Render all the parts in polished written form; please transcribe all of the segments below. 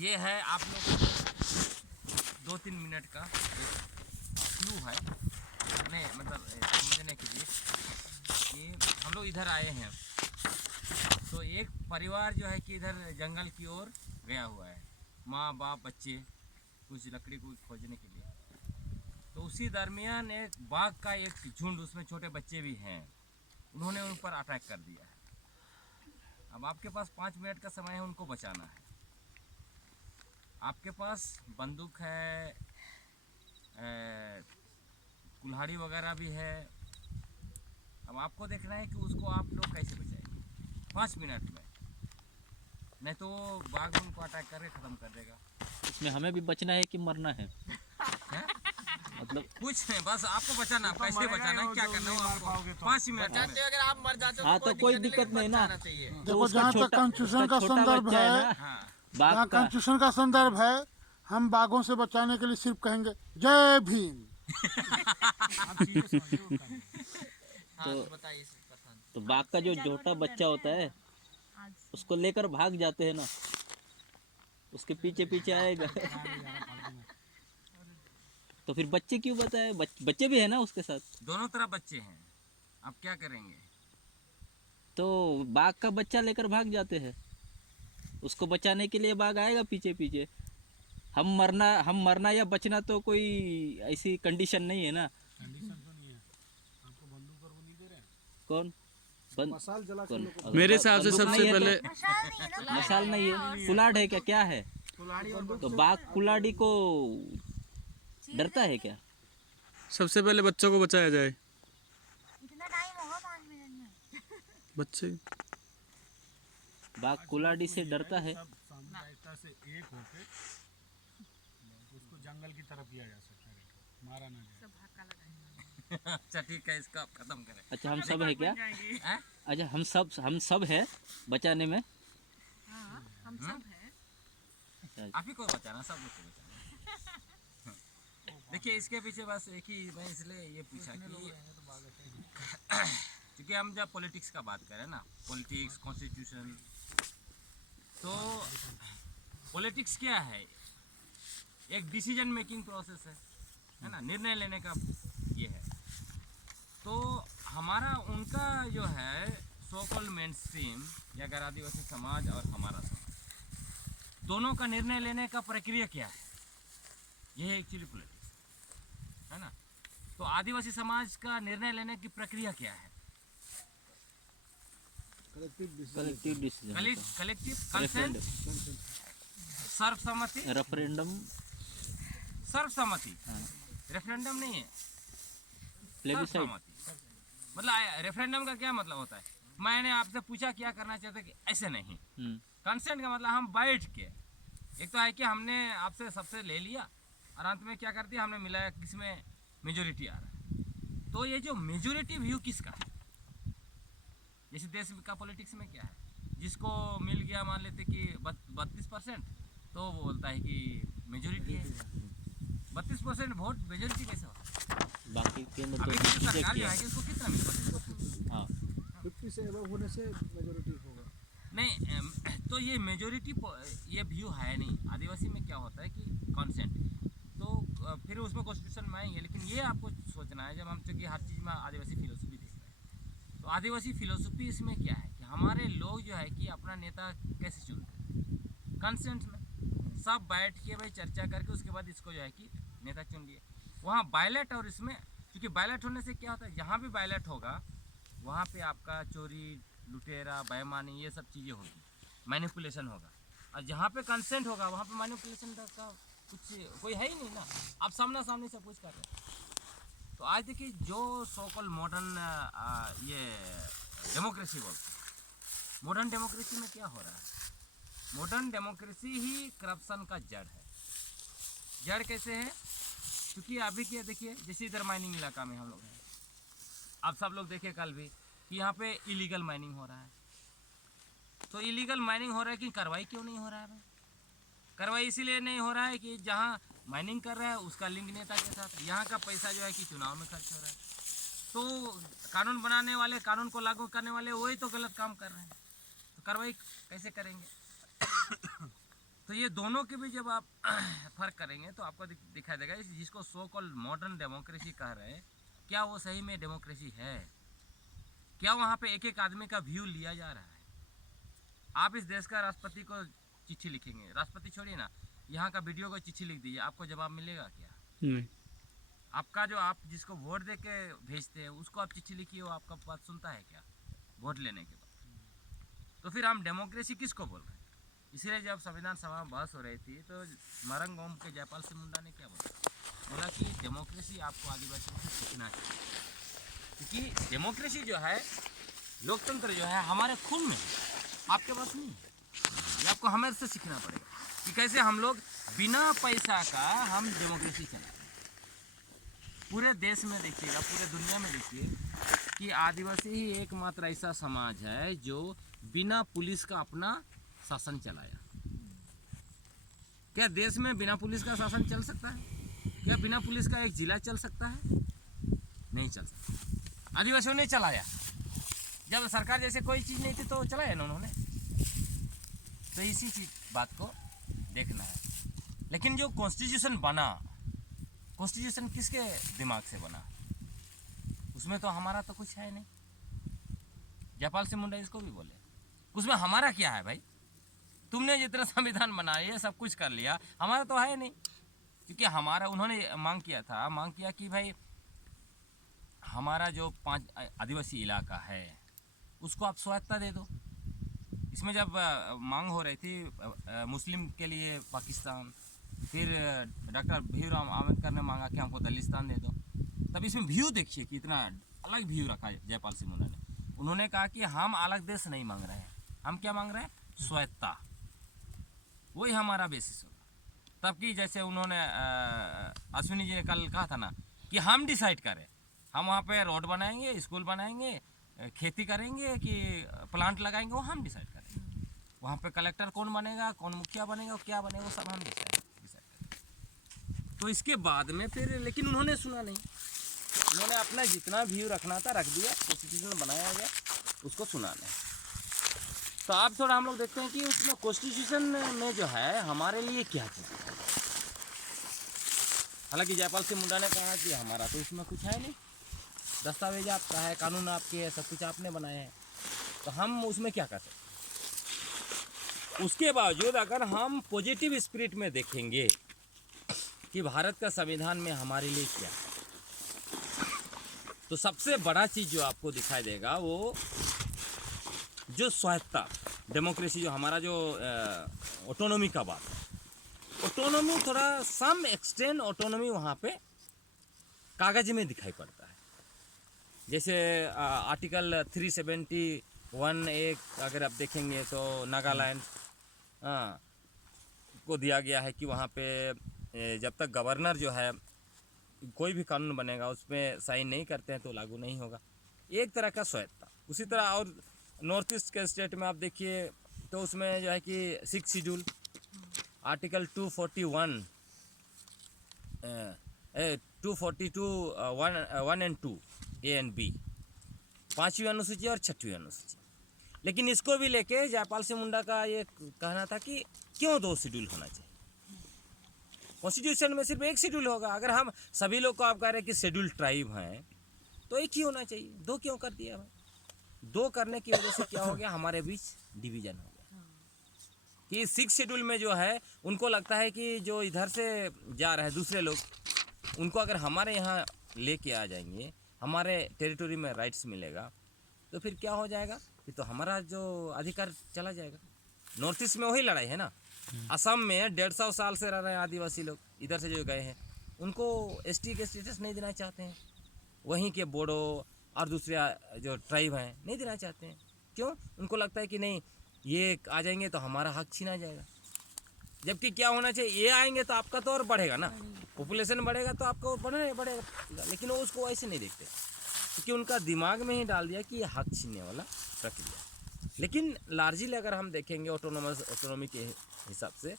ये है आप लोग 2-3 मिनट का क्लू है, नहीं मतलब समझने के लिए कि हम लोग इधर आए हैं। तो एक परिवार जो है कि इधर जंगल की ओर गया हुआ है, माँ बाप बच्चे कुछ लकड़ी को खोजने के लिए। तो उसी दरमियान एक बाघ का एक झुंड, उसमें छोटे बच्चे भी हैं, उन्होंने उन पर अटैक कर दिया है। अब आपके पास 5 मिनट का समय है उनको बचाना है। आपके पास बंदूक है, कुल्हाड़ी वगैरह भी है। अब आपको देखना है कि उसको आप लोग कैसे बचाएंगे 5 मिनट में, नहीं तो बाघ उनको अटैक करके ख़त्म कर देगा। इसमें हमें भी बचना है कि मरना है? मतलब कुछ नहीं, बस आपको बचाना, कैसे बचाना है, क्या करना है आपको 5 मिनट में। अगर आप मर जाते हो हाँ तो कोई दिक्कत नहीं ना। देखो जहाँ तक कॉन्स्टिट्यूशन का संदर्भ है, हाँ, बाघ जहाँ का कॉन्स्टिट्यूशन का संदर्भ है, हम बाघों से बचाने के लिए सिर्फ कहेंगे जय भीम। तो बाघ का जो छोटा बच्चा होता है उसको लेकर भाग जाते हैं ना, उसके पीछे पीछे आएगा। तो फिर बच्चे क्यों बताए? बच्चे भी है ना उसके साथ? दोनों तरफ बच्चे हैं, आप क्या करेंगे? तो बाघ का बच्चा लेकर भाग जाते हैं, उसको बचाने के लिए बाघ आएगा पीछे पीछे। हम मरना या बचना तो कोई ऐसी कंडीशन नहीं है ना। कंडीशन तो नहीं है, आपको बंदूक और वो नहीं दे रहे हैं। कौन मसाल जला के लोगों को मेरे हिसाब से सबसे पहले मसाल नहीं है, कुल्हाड़ है क्या? क्या है? तो बाघ कुल्हाड़ी को डरता है क्या? सबसे पहले बच्चों को बचाया जाए। इतना टाइम होगा 5 मिनट में? बच्चे बाघ कुल्हाड़ी से डरता है। सब सामुदायिकता से एक होके उसको जंगल की तरफ किया जा सकता है, मारा ना जाए। अच्छा ठीक है, इसका आप खत्म करें। अच्छा हम सब है क्या? हैं? अच्छा हम सब है बचाने में। हाँ, हम सब हैं। आप ही को बचाना, सब लोग को बचाना। देखिए इसके पीछे बस एक ही, मैं इसलिए ये पूछा कि क्योंकि हम जब पॉलिटिक्स का बात करें ना, पॉलिटिक्स कॉन्स्टिट्यूशन, तो पॉलिटिक्स क्या है? एक डिसीजन मेकिंग प्रोसेस है ना, निर्णय लेने का ये है। तो हमारा उनका जो है सो कॉल्ड मेन स्ट्रीम, या अगर आदिवासी समाज और हमारा समाज दोनों का निर्णय लेने का प्रक्रिया क्या है, ये है एक्चुअली पॉलिटिक्स, है ना। तो आदिवासी समाज का निर्णय लेने की प्रक्रिया क्या है? कलेक्टिव डिसीजन, कलेक्टिव कंसेंट, सर्वसम्मति, रेफरेंडम। सर्वसम्मति, रेफरेंडम नहीं है, प्लेबिसाइड। सर्वसम्मति। मतलब रेफरेंडम का क्या मतलब होता है? मैंने आपसे पूछा क्या करना चाहते कि ऐसे नहीं। कंसेंट का मतलब हम बैठ के, एक तो है कि हमने आपसे सबसे ले लिया और अंत में क्या कर दिया, हमने मिलाया किसमें मेजोरिटी आ रहा है। तो ये जो मेजोरिटी व्यू किसका है? जैसे देश का पॉलिटिक्स में क्या है, जिसको मिल गया मान लेते कि 32%, तो वो बोलता है कि मेजोरिटी है। 32% वोट मेजोरिटी कैसे होता है? बाकी केंद्र तो अभी की जो रिजेक्ट सरकार जो किया। है कि उसको कितना मिला? 32%। हाँ 50 से एबव होने से मेजोरिटी होगा। नहीं, तो ये मेजोरिटी ये व्यू है नहीं। आदिवासी में क्या होता है कि कॉन्सेंट, तो फिर उसमें कॉन्स्टिट्यूशन में आएंगे। लेकिन ये आपको सोचना है, जब हम चूँकि हर चीज़ में आदिवासी फिलोसफी देख रहे हैं, तो आदिवासी फिलोसफी इसमें क्या है कि हमारे लोग जो है कि अपना नेता कैसे चुनते हैं? कंसेंट में सब बैठ के भाई चर्चा करके उसके बाद इसको जो है कि नेता चुन लिए। वहाँ बैलेट, और इसमें क्योंकि बैलेट होने से क्या होता है, जहाँ भी बैलेट होगा वहाँ पे आपका चोरी, लुटेरा, बेईमानी, ये सब चीज़ें होगी, मैनिपुलेशन होगा। और जहाँ पे कंसेंट होगा वहाँ पे मैनिपुलेशन का कुछ कोई है ही नहीं ना, आप सामना सामने सब कुछ कर रहे हैं। तो आज देखिए जो सो कॉल मॉडर्न ये डेमोक्रेसी बोलते हैं, मॉडर्न डेमोक्रेसी में क्या हो रहा है? मॉडर्न डेमोक्रेसी ही करप्शन का जड़ है। जड़ कैसे है? क्योंकि अभी क्या देखिए, जैसे इधर माइनिंग इलाका में हम लोग हैं, आप सब लोग देखे कल भी कि यहाँ पे इलीगल माइनिंग हो रहा है। तो इलीगल माइनिंग हो रहा है कि कार्रवाई क्यों नहीं हो रहा है भाई? कार्रवाई इसीलिए नहीं हो रहा है कि जहाँ माइनिंग कर रहा है उसका लिंक नेता के साथ, यहाँ का पैसा जो है कि चुनाव में खर्च हो रहा है। तो कानून बनाने वाले, कानून को लागू करने वाले वही तो गलत काम कर रहे हैं, तो कार्रवाई कैसे करेंगे? तो ये दोनों के भी जब आप फर्क करेंगे तो आपको दिखाई देगा जिसको सो कॉल्ड मॉडर्न डेमोक्रेसी कह रहे हैं, क्या वो सही में डेमोक्रेसी है? क्या वहाँ पे एक एक आदमी का व्यू लिया जा रहा है? आप इस देश का राष्ट्रपति को चिट्ठी लिखेंगे, राष्ट्रपति छोड़िए ना, यहाँ का वीडियो को चिट्ठी लिख दीजिए, आपको जवाब मिलेगा क्या? नहीं। आपका जो आप जिसको वोट दे के भेजते हैं उसको आप चिट्ठी लिखिए, वो आपका बात सुनता है क्या वोट लेने के बाद? तो फिर हम डेमोक्रेसी किसको बोल रहे हैं? इसीलिए जब संविधान सभा में बहस हो रही थी तो मरंग ओम के जयपाल सिंह मुंडा ने क्या बोला कि डेमोक्रेसी आपको आदिवासियों से सीखना चाहिए, क्योंकि डेमोक्रेसी जो है, लोकतंत्र जो है हमारे खून में है, आपके पास नहीं है। ये आपको हमें से सीखना पड़ेगा कि कैसे हम लोग बिना पैसा का हम डेमोक्रेसी चलाएं। पूरे देश में देखिएगा, पूरे दुनिया में देखिए कि आदिवासी ही एकमात्र ऐसा समाज है जो बिना पुलिस का अपना शासन चलाया। क्या देश में बिना पुलिस का शासन चल सकता है? क्या बिना पुलिस का एक जिला चल सकता है? नहीं चल सकता। आदिवासियों ने चलाया, जब सरकार जैसे कोई चीज़ नहीं थी तो चलाया ना उन्होंने। तो इसी चीज बात को देखना है। लेकिन जो कॉन्स्टिट्यूशन बना, कॉन्स्टिट्यूशन किसके दिमाग से बना? उसमें तो हमारा तो कुछ है नहीं। जयपाल सिंह मुंडा इसको भी बोले, उसमें हमारा क्या है भाई? तुमने जितना संविधान बनाया सब कुछ कर लिया, हमारा तो है नहीं। क्योंकि हमारा, उन्होंने मांग किया कि भाई हमारा जो 5 आदिवासी इलाका है उसको आप स्वायत्ता दे दो। इसमें जब मांग हो रही थी मुस्लिम के लिए पाकिस्तान, फिर डॉक्टर भीमराव अम्बेडकर ने मांगा कि हमको दलिस्तान दे दो। तब इसमें व्यू देखिए कि इतना अलग व्यू रखा है जयपाल सिंह मुंडा ने। उन्होंने कहा कि हम अलग देश नहीं मांग रहे हैं, हम क्या मांग रहे हैं? स्वायत्ता, वही हमारा बेसिस होगा। तब कि जैसे उन्होंने अश्विनी जी ने कल कहा था ना कि हम डिसाइड करें, हम वहाँ पे रोड बनाएंगे, स्कूल बनाएंगे, खेती करेंगे कि प्लांट लगाएंगे, वो हम डिसाइड करेंगे। वहाँ पे कलेक्टर कौन बनेगा, कौन मुखिया बनेगा, क्या बनेगा, वो सब हम डिसाइड करेंगे। तो इसके बाद में फिर लेकिन उन्होंने सुना नहीं। उन्होंने अपना जितना व्यू रखना था रख दिया, कॉन्स्टिट्यूशन बनाया गया, उसको सुना नहीं। तो अब थोड़ा हम लोग देखते हैं कि उसमें कॉन्स्टिट्यूशन में जो है हमारे लिए क्या चीज़ है। हालांकि जयपाल सिंह मुंडा ने कहा कि हमारा तो उसमें कुछ है नहीं, दस्तावेज आपका है, कानून आपके है, सब कुछ आपने बनाए हैं, तो हम उसमें क्या कर सकते। उसके बावजूद अगर हम पॉजिटिव स्पिरिट में देखेंगे कि भारत का संविधान में हमारे लिए क्या है, तो सबसे बड़ा चीज़ जो आपको दिखाई देगा वो जो स्वायत्ता, डेमोक्रेसी, जो हमारा जो ऑटोनॉमी का बात है, ऑटोनॉमी थोड़ा सम एक्सटेंड ऑटोनॉमी वहाँ पे कागज में दिखाई पड़ता है। जैसे आर्टिकल 371 एक अगर आप देखेंगे तो नागालैंड को दिया गया है कि वहाँ पे जब तक गवर्नर जो है कोई भी कानून बनेगा उसमें साइन नहीं करते हैं तो लागू नहीं होगा। एक तरह का स्वायत्ता। उसी तरह और नॉर्थ ईस्ट के स्टेट में आप देखिए तो उसमें जो है कि 6 schedule, article 241 242 1 and 2 A and B, 5वीं अनुसूची और 6वीं अनुसूची। लेकिन इसको भी लेके जयपाल सिंह मुंडा का ये कहना था कि क्यों 2 शेड्यूल होना चाहिए, कॉन्स्टिट्यूशन में सिर्फ 1 शेड्यूल होगा। अगर हम सभी लोग को आप कह रहे हैं कि शेड्यूल ट्राइब हैं तो 1 ही होना चाहिए, 2 क्यों कर दिया भाई? 2 करने की वजह से क्या हो गया, हमारे बीच डिवीजन हो गया कि 6 शेड्यूल में जो है उनको लगता है कि जो इधर से जा रहे हैं दूसरे लोग, उनको अगर हमारे यहाँ लेके आ जाएंगे, हमारे टेरिटरी में राइट्स मिलेगा, तो फिर क्या हो जाएगा, फिर तो हमारा जो अधिकार चला जाएगा। नॉर्थ ईस्ट में वही लड़ाई है ना। असम में 150 साल से रह रहे हैं आदिवासी लोग, इधर से जो गए हैं उनको एसटी के स्टेटस नहीं देना चाहते हैं, वहीं के बोडो और दूसरे जो ट्राइब हैं नहीं देना चाहते हैं। क्यों? उनको लगता है कि नहीं ये आ जाएंगे तो हमारा हक छीना जाएगा। जबकि क्या होना चाहिए, ये आएंगे तो आपका तो और बढ़ेगा ना, पॉपुलेशन बढ़ेगा तो आपका बढ़ेगा। लेकिन वो उसको ऐसे नहीं देखते क्योंकि उनका दिमाग में ही डाल दिया कि ये हक छीनने वाला प्रक्रिया। लेकिन लार्जली अगर हम देखेंगे ऑटोनॉमी के हिसाब से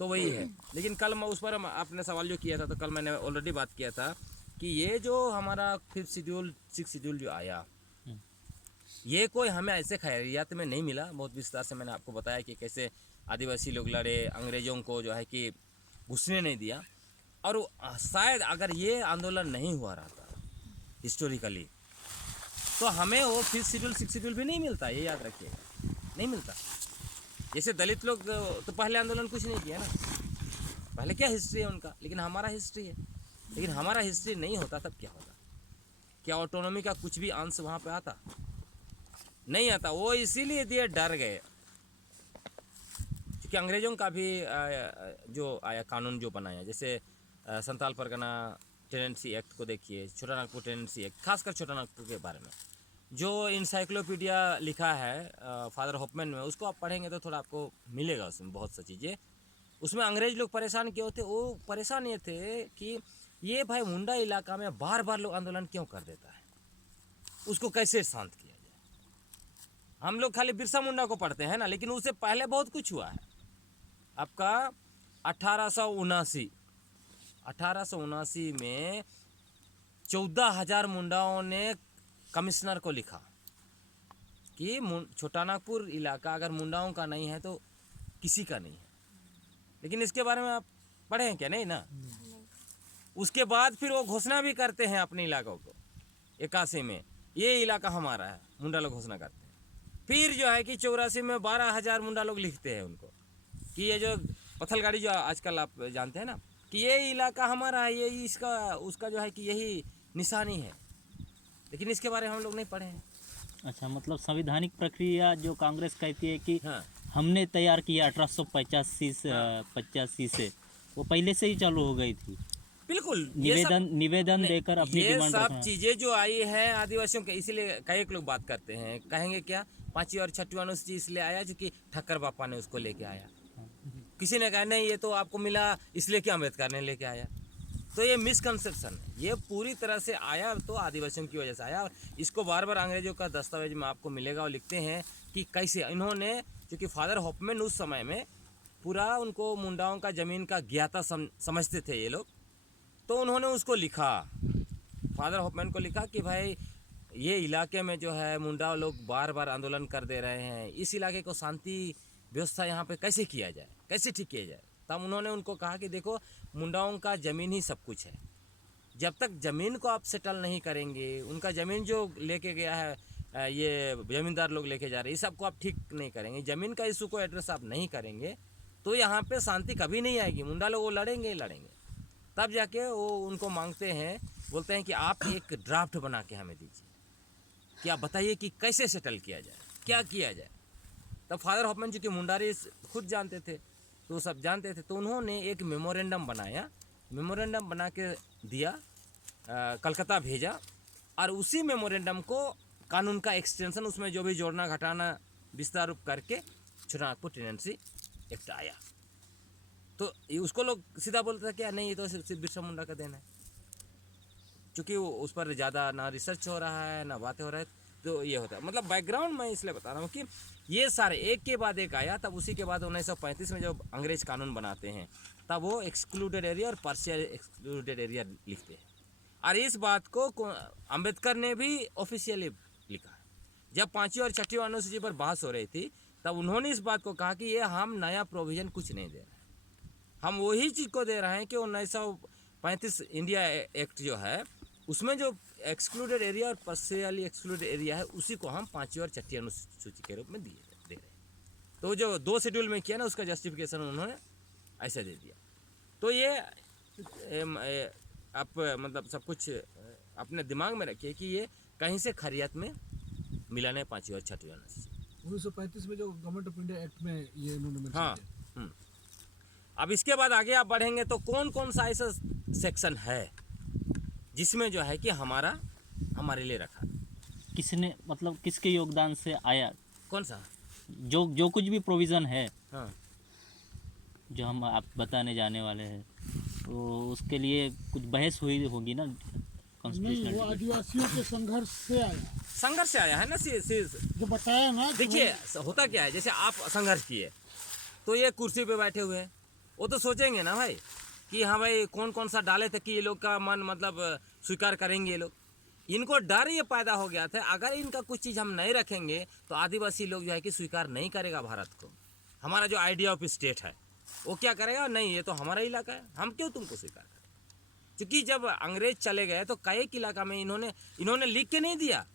तो वही है। लेकिन कल मैं उस पर आपने सवाल जो किया था तो कल मैंने ऑलरेडी बात किया था कि ये जो हमारा 5th शेड्यूल 6th शेड्यूल जो आया, ये कोई हमें ऐसे खैरियत में नहीं मिला। बहुत विस्तार से मैंने आपको बताया कि कैसे आदिवासी लोग लड़े, अंग्रेज़ों को जो है कि घुसने नहीं दिया। और शायद अगर ये आंदोलन नहीं हुआ रहता हिस्टोरिकली तो हमें वो 5th शेड्यूल 6th शेड्यूल भी नहीं मिलता, ये याद रखिएगा, नहीं मिलता। जैसे दलित लोग तो पहले आंदोलन कुछ नहीं किया ना, पहले क्या हिस्ट्री है उनका, लेकिन हमारा हिस्ट्री है। लेकिन हमारा हिस्ट्री नहीं होता तब क्या होता? क्या ऑटोनॉमी का कुछ भी अंश वहाँ पे आता? नहीं आता। वो इसीलिए दिए डर गए, क्योंकि अंग्रेज़ों का भी जो आया कानून जो बनाया, जैसे संताल परगना टेनेंसी एक्ट को देखिए, छोटा नागपुर टेनेंसी एक्ट, खासकर छोटा नागपुर के बारे में जो इंसाइक्लोपीडिया लिखा है फादर हॉपमैन में, उसको आप पढ़ेंगे तो थोड़ा आपको मिलेगा उसमें बहुत सी चीज़ें। उसमें अंग्रेज लोग परेशान क्यों थे? वो परेशान ये थे कि ये भाई मुंडा इलाका में बार बार लोग आंदोलन क्यों कर देता है, उसको कैसे शांत किया जाए। हम लोग खाली बिरसा मुंडा को पढ़ते हैं ना, लेकिन उससे पहले बहुत कुछ हुआ है। आपका 1879 में 14,000 मुंडाओं ने कमिश्नर को लिखा कि छोटा नागपुर इलाका अगर मुंडाओं का नहीं है तो किसी का नहीं है। लेकिन इसके बारे में आप पढ़े हैं क्या? नहीं ना। उसके बाद फिर वो घोषणा भी करते हैं अपने इलाकों को, 81 में ये इलाका हमारा है, मुंडा लोग घोषणा करते हैं। फिर जो है कि 84 में 12,000 मुंडा लोग लिखते हैं उनको कि ये जो पत्थलगाड़ी जो आजकल आप जानते हैं ना, कि ये इलाका हमारा है, ये इसका उसका जो है कि यही निशानी है। लेकिन इसके बारे में हम लोग नहीं पढ़े हैं। अच्छा, मतलब संवैधानिक प्रक्रिया जो कांग्रेस कहती है कि हाँ, हमने तैयार किया 1885 से, वो पहले से ही चालू हो गई थी। बिल्कुल। निवेदन देकर अपनी ये डिमांड सब रखना। चीजें जो आई हैं आदिवासियों के, इसीलिए कई लोग बात करते हैं, कहेंगे क्या 5वीं और 6वीं अनुसूची इसलिए आया क्योंकि ठक्कर बापा ने उसको लेके आया। किसी ने कहा नहीं ये तो आपको मिला इसलिए कि अम्बेडकर ने लेके आया। तो ये मिसकंसेप्शन है, ये पूरी तरह से आया तो आदिवासियों की वजह से आया। इसको बार बार अंग्रेजों का दस्तावेज में आपको मिलेगा और लिखते हैं कि कैसे इन्होंने, क्योंकि फादर हॉपमैन उस समय में पूरा उनको मुंडाओं का ज़मीन का ज्ञाता समझते थे ये लोग, तो उन्होंने उसको लिखा, फादर हॉपमैन को लिखा कि भाई ये इलाके में जो है मुंडा लोग बार बार आंदोलन कर दे रहे हैं, इस इलाके को शांति व्यवस्था यहाँ पे कैसे किया जाए, कैसे ठीक किया जाए। तब उन्होंने उनको कहा कि देखो मुंडाओं का ज़मीन ही सब कुछ है, जब तक ज़मीन को आप सेटल नहीं करेंगे, उनका ज़मीन जो लेके गया है ये ज़मींदार लोग लेके जा रहे हैं, इस सब को आप ठीक नहीं करेंगे, ज़मीन का इशू को एड्रेस आप नहीं करेंगे तो यहाँ पे शांति कभी नहीं आएगी। मुंडा लोग वो लड़ेंगे ही लड़ेंगे। तब जाके वो उनको मांगते हैं, बोलते हैं कि आप एक ड्राफ्ट बना के हमें दीजिए, कि आप बताइए कि कैसे सेटल किया जाए, क्या किया जाए। तब फादर हॉपमैन जी के मुंडारी खुद जानते थे, तो सब जानते थे, तो उन्होंने एक मेमोरेंडम बनाया, मेमोरेंडम बना के दिया, कलकत्ता भेजा, और उसी मेमोरेंडम को कानून का एक्सटेंशन, उसमें जो भी जोड़ना घटाना विस्तार रूप करके छोटा नागपुर टेनेंसी एक्ट आया। तो ये उसको लोग सीधा बोलते थे क्या नहीं ये तो सिर्फ बिरसा मुंडा का देना है, क्योंकि उस पर ज़्यादा ना रिसर्च हो रहा है ना बातें हो रहा है, तो ये होता है। मतलब बैकग्राउंड मैं इसलिए बता रहा हूँ कि ये सारे एक के बाद एक आया। तब उसी के बाद 1935 में जब अंग्रेज कानून बनाते हैं तब वो एक्सक्लूडेड एरिया और पार्शियल एक्सक्लूडेड एरिया लिखते हैं, और इस बात को अम्बेडकर ने भी ऑफिशियली लिखा है। जब 5वीं और 6वीं अनुसूची पर बहस हो रही थी तब उन्होंने इस बात को कहा कि ये हम नया प्रोविज़न कुछ नहीं दे रहे हैं, हम वही चीज़ को दे रहे हैं कि 1935 इंडिया एक्ट जो है उसमें जो एक्सक्लूडेड एरिया और पार्शियली एक्सक्लूडेड एरिया है उसी को हम 5वीं और 6वीं अनुसूची के रूप में दे रहे हैं। तो जो 2 शेड्यूल में किया ना उसका जस्टिफिकेशन उन्होंने ऐसे दे दिया। तो ये आप मतलब सब कुछ अपने दिमाग में रखिए कि ये कहीं से खैरियत में मिला नहीं 5वीं और 6वीं अनुसूची। 1935 में जो गवर्नमेंट ऑफ इंडिया एक्ट में ये उन्होंने मेंशन हाँ। किया। अब इसके बाद आगे आप बढ़ेंगे तो कौन कौन सा ऐसा सेक्शन है जिसमें जो है कि हमारे लिए रखा, किसने, मतलब किसके योगदान से आया, कौन सा? जो कुछ भी प्रोविज़न है हाँ, जो हम आप बताने जाने वाले हैं, तो उसके लिए कुछ बहस हुई होगी ना नहीं, वो कॉन्स्टिट्यूशनल। आदिवासियों के संघर्ष से आया, संघर्ष से आया है ना। जो बताया ना कि देखिए होता क्या है, जैसे आप संघर्ष किए तो ये कुर्सी पे बैठे हुए हैं, वो तो सोचेंगे ना भाई कि हाँ भाई कौन कौन सा डाले थे कि ये लोग का मन मतलब स्वीकार करेंगे ये लोग। इनको डर ये पैदा हो गया था अगर इनका कुछ चीज़ हम नहीं रखेंगे तो आदिवासी लोग जो है कि स्वीकार नहीं करेगा भारत को, हमारा जो आइडिया ऑफ स्टेट है वो क्या करेगा, नहीं ये तो हमारा इलाका है, हम क्यों तुमको स्वीकार करें। क्योंकि जब अंग्रेज चले गए तो कई इलाका में इन्होंने लिख के नहीं दिया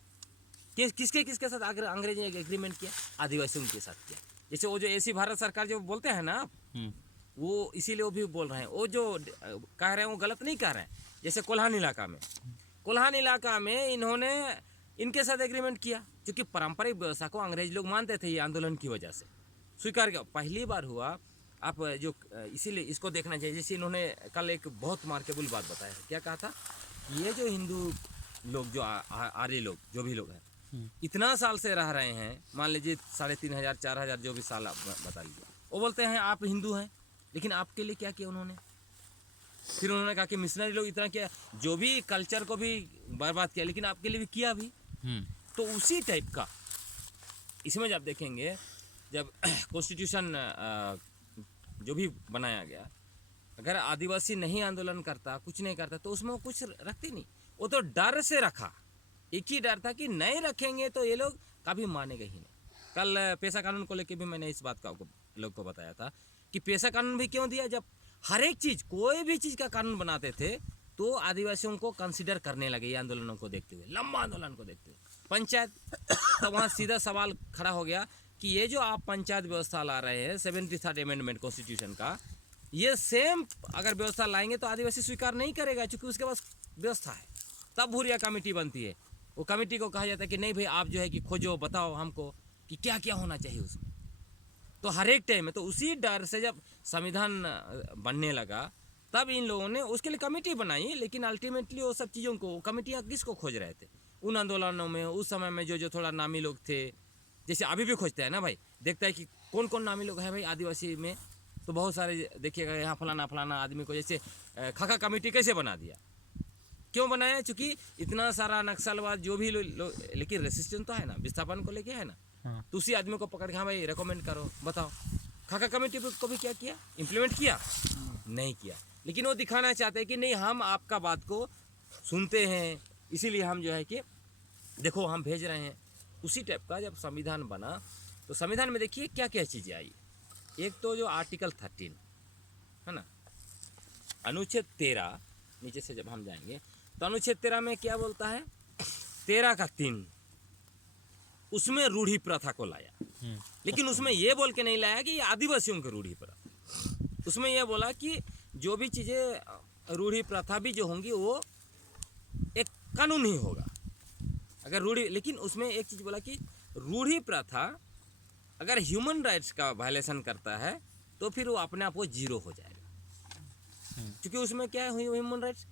कि किसके साथ अंग्रेज ने एग्रीमेंट किया, आदिवासियों के साथ किया। जैसे वो जो ऐसी भारत सरकार जो बोलते हैं ना आप, वो इसीलिए वो भी बोल रहे हैं, वो जो कह रहे हैं वो गलत नहीं कह रहे हैं। जैसे कोल्हान इलाका में इन्होंने इनके साथ एग्रीमेंट किया, क्योंकि पारंपरिक व्यवस्था को अंग्रेज लोग मानते थे, ये आंदोलन की वजह से स्वीकार किया। पहली बार हुआ आप जो, इसीलिए इसको देखना चाहिए। जैसे इन्होंने कल एक बहुत मार्केबल बात बताया है, क्या कहा था, ये जो हिंदू लोग जो आर्य लोग जो भी लोग हैं इतना साल से रह रहे हैं, मान लीजिए 3500 4000 जो भी साल आप बता लीजिए, वो बोलते हैं आप हिंदू हैं, लेकिन आपके लिए क्या किया उन्होंने। फिर उन्होंने कहा कि मिशनरी लोग इतना किया, जो भी कल्चर को भी बर्बाद किया, लेकिन आपके लिए भी किया भी। तो उसी टाइप का इसमें जब देखेंगे, जब कॉन्स्टिट्यूशन जो भी बनाया गया, अगर आदिवासी नहीं आंदोलन करता, कुछ नहीं करता, तो उसमें वो कुछ रखते नहीं। वो तो डर से रखा, एक ही डर था कि नहीं रखेंगे तो ये लोग कभी मानेंगे ही नहीं। कल पेशा कानून को लेकर भी मैंने इस बात का लोग को बताया था कि पेशा कानून भी क्यों दिया। जब हर एक चीज़, कोई भी चीज़ का कानून बनाते थे तो आदिवासियों को कंसिडर करने लगे, ये आंदोलनों को देखते हुए, लंबा आंदोलन को देखते हुए। पंचायत, तो वहाँ सीधा सवाल खड़ा हो गया कि ये जो आप पंचायत व्यवस्था ला रहे हैं 73rd अमेंडमेंट कॉन्स्टिट्यूशन का, ये सेम अगर व्यवस्था लाएंगे तो आदिवासी स्वीकार नहीं करेगा, क्योंकि उसके पास व्यवस्था है। तब भूरिया कमेटी बनती है, वो कमेटी को कहा जाता है कि नहीं भाई आप जो है कि खोजो, बताओ हमको कि क्या क्या होना चाहिए उसमें। तो हर एक टाइम में, तो उसी डर से जब संविधान बनने लगा तब इन लोगों ने उसके लिए कमेटी बनाई, लेकिन अल्टीमेटली वो सब चीज़ों को, कमेटियाँ किसको खोज रहे थे उन आंदोलनों में, उस समय में जो थोड़ा नामी लोग थे। जैसे अभी भी खोजते हैं ना भाई, देखता है कि कौन कौन नामी लोग हैं भाई आदिवासी में, तो बहुत सारे देखिएगा यहाँ फलाना आदमी को, जैसे खाका कमेटी कैसे बना दिया, क्यों बनाया, क्योंकि इतना सारा नक्सलवाद जो भी लेकिन रेसिस्टेंस तो है ना, विस्थापन को लेके है ना, तो उसी आदमी को पकड़ के हाँ भाई रिकमेंड करो, बताओ। खाका कमेटी को भी क्या किया, इम्प्लीमेंट किया नहीं किया, लेकिन वो दिखाना चाहते हैं कि नहीं हम आपका बात को सुनते हैं, इसीलिए हम जो है कि देखो हम भेज रहे हैं। उसी टाइप का जब संविधान बना तो संविधान में देखिए क्या क्या चीज़ें आई। एक तो जो आर्टिकल 13 है ना, अनुच्छेद 13 नीचे से जब हम जाएंगे तो अनुच्छेद 13 में क्या बोलता है, 13 का 3 उसमें रूढ़ी प्रथा को लाया, लेकिन उसमें ये बोल के नहीं लाया कि ये आदिवासियों की रूढ़ी प्रथा। उसमें यह बोला कि जो भी चीज़ें रूढ़ी प्रथा भी जो होंगी वो एक कानून ही होगा अगर रूढ़ी, लेकिन उसमें एक चीज़ बोला कि रूढ़ी प्रथा अगर ह्यूमन राइट्स का वायलेशन करता है तो फिर वो अपने आप वो जीरो हो जाएगा। क्योंकि उसमें क्या है ह्यूमन राइट्स,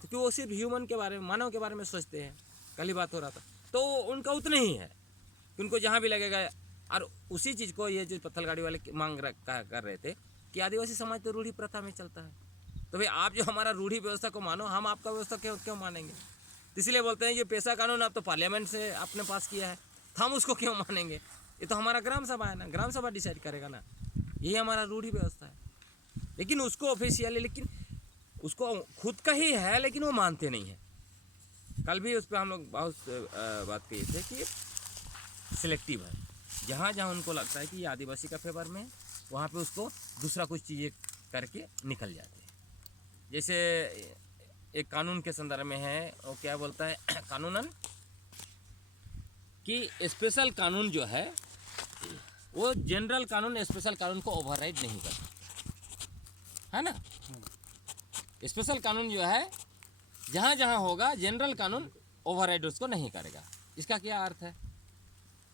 क्योंकि वो सिर्फ ह्यूमन के बारे में, मानव के बारे में सोचते हैं। कल ही बात हो रहा था, तो उनका उतना ही है कि उनको जहाँ भी लगेगा। और उसी चीज़ को ये जो पत्थल गाड़ी वाले मांग कर रहे थे कि आदिवासी समाज तो रूढ़ी प्रथा में चलता है, तो भाई आप जो हमारा रूढ़ी व्यवस्था को मानो, हम आपका व्यवस्था क्यों मानेंगे। तो इसलिए बोलते हैं ये पेशा कानून आप तो पार्लियामेंट से आपने पास किया है, तो हम उसको क्यों मानेंगे, ये तो हमारा ग्राम सभा है ना, ग्राम सभा डिसाइड करेगा ना, यही हमारा रूढ़ी व्यवस्था है। लेकिन उसको ऑफिशियली, लेकिन उसको खुद का ही है, लेकिन वो मानते नहीं है। कल भी उस पर हम लोग बहुत बात कही थे कि सिलेक्टिव है, जहाँ जहाँ उनको लगता है कि ये आदिवासी का फेवर में, वहाँ पे उसको दूसरा कुछ चीज़ें करके निकल जाते हैं। जैसे एक कानून के संदर्भ में है, वो क्या बोलता है कानूनन कि स्पेशल कानून जो है वो जनरल कानून स्पेशल कानून को ओवरराइड नहीं करता है ना। स्पेशल कानून जो है जहाँ जहाँ होगा जनरल कानून ओवरराइड उसको नहीं करेगा। इसका क्या अर्थ है,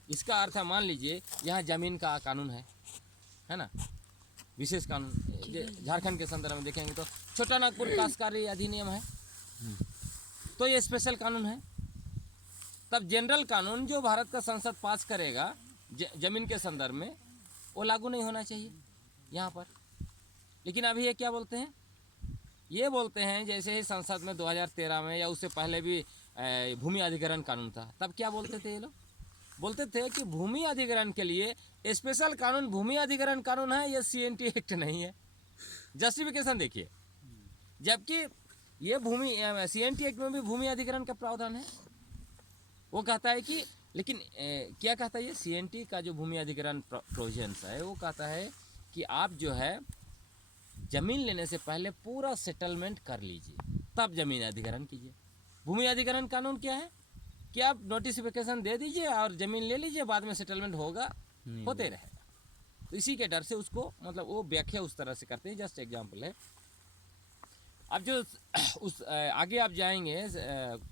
इसका अर्थ है मान लीजिए यहाँ ज़मीन का कानून है ना, विशेष कानून झारखंड के संदर्भ में देखेंगे तो छोटा नागपुर काश्तकारी अधिनियम है, तो ये स्पेशल कानून है। तब जनरल कानून जो भारत का संसद पास करेगा जमीन के संदर्भ में, वो लागू नहीं होना चाहिए यहाँ पर। लेकिन अभी ये क्या बोलते हैं, ये बोलते हैं जैसे ही संसद में 2013 में या उससे पहले भी भूमि अधिग्रहण कानून था, तब क्या बोलते थे ये लोग, बोलते थे कि भूमि अधिग्रहण के लिए स्पेशल कानून भूमि अधिग्रहण कानून है, ये CNT एक्ट नहीं है। जस्टिफिकेशन देखिए, जबकि ये CNT एक्ट में भी भूमि अधिग्रहण का प्रावधान है। वो कहता है कि लेकिन क्या कहता है ये CNT का जो भूमि अधिग्रहण प्रोविजंस है वो कहता है कि आप जो है ज़मीन लेने से पहले पूरा सेटलमेंट कर लीजिए तब ज़मीन अधिग्रहण कीजिए। भूमि अधिग्रहण कानून क्या है कि आप नोटिफिकेशन दे दीजिए और ज़मीन ले लीजिए, बाद में सेटलमेंट होगा होते रहेगा। तो इसी के डर से उसको मतलब वो व्याख्या उस तरह से करते हैं। जस्ट एग्जाम्पल है। अब जो उस आगे आप जाएंगे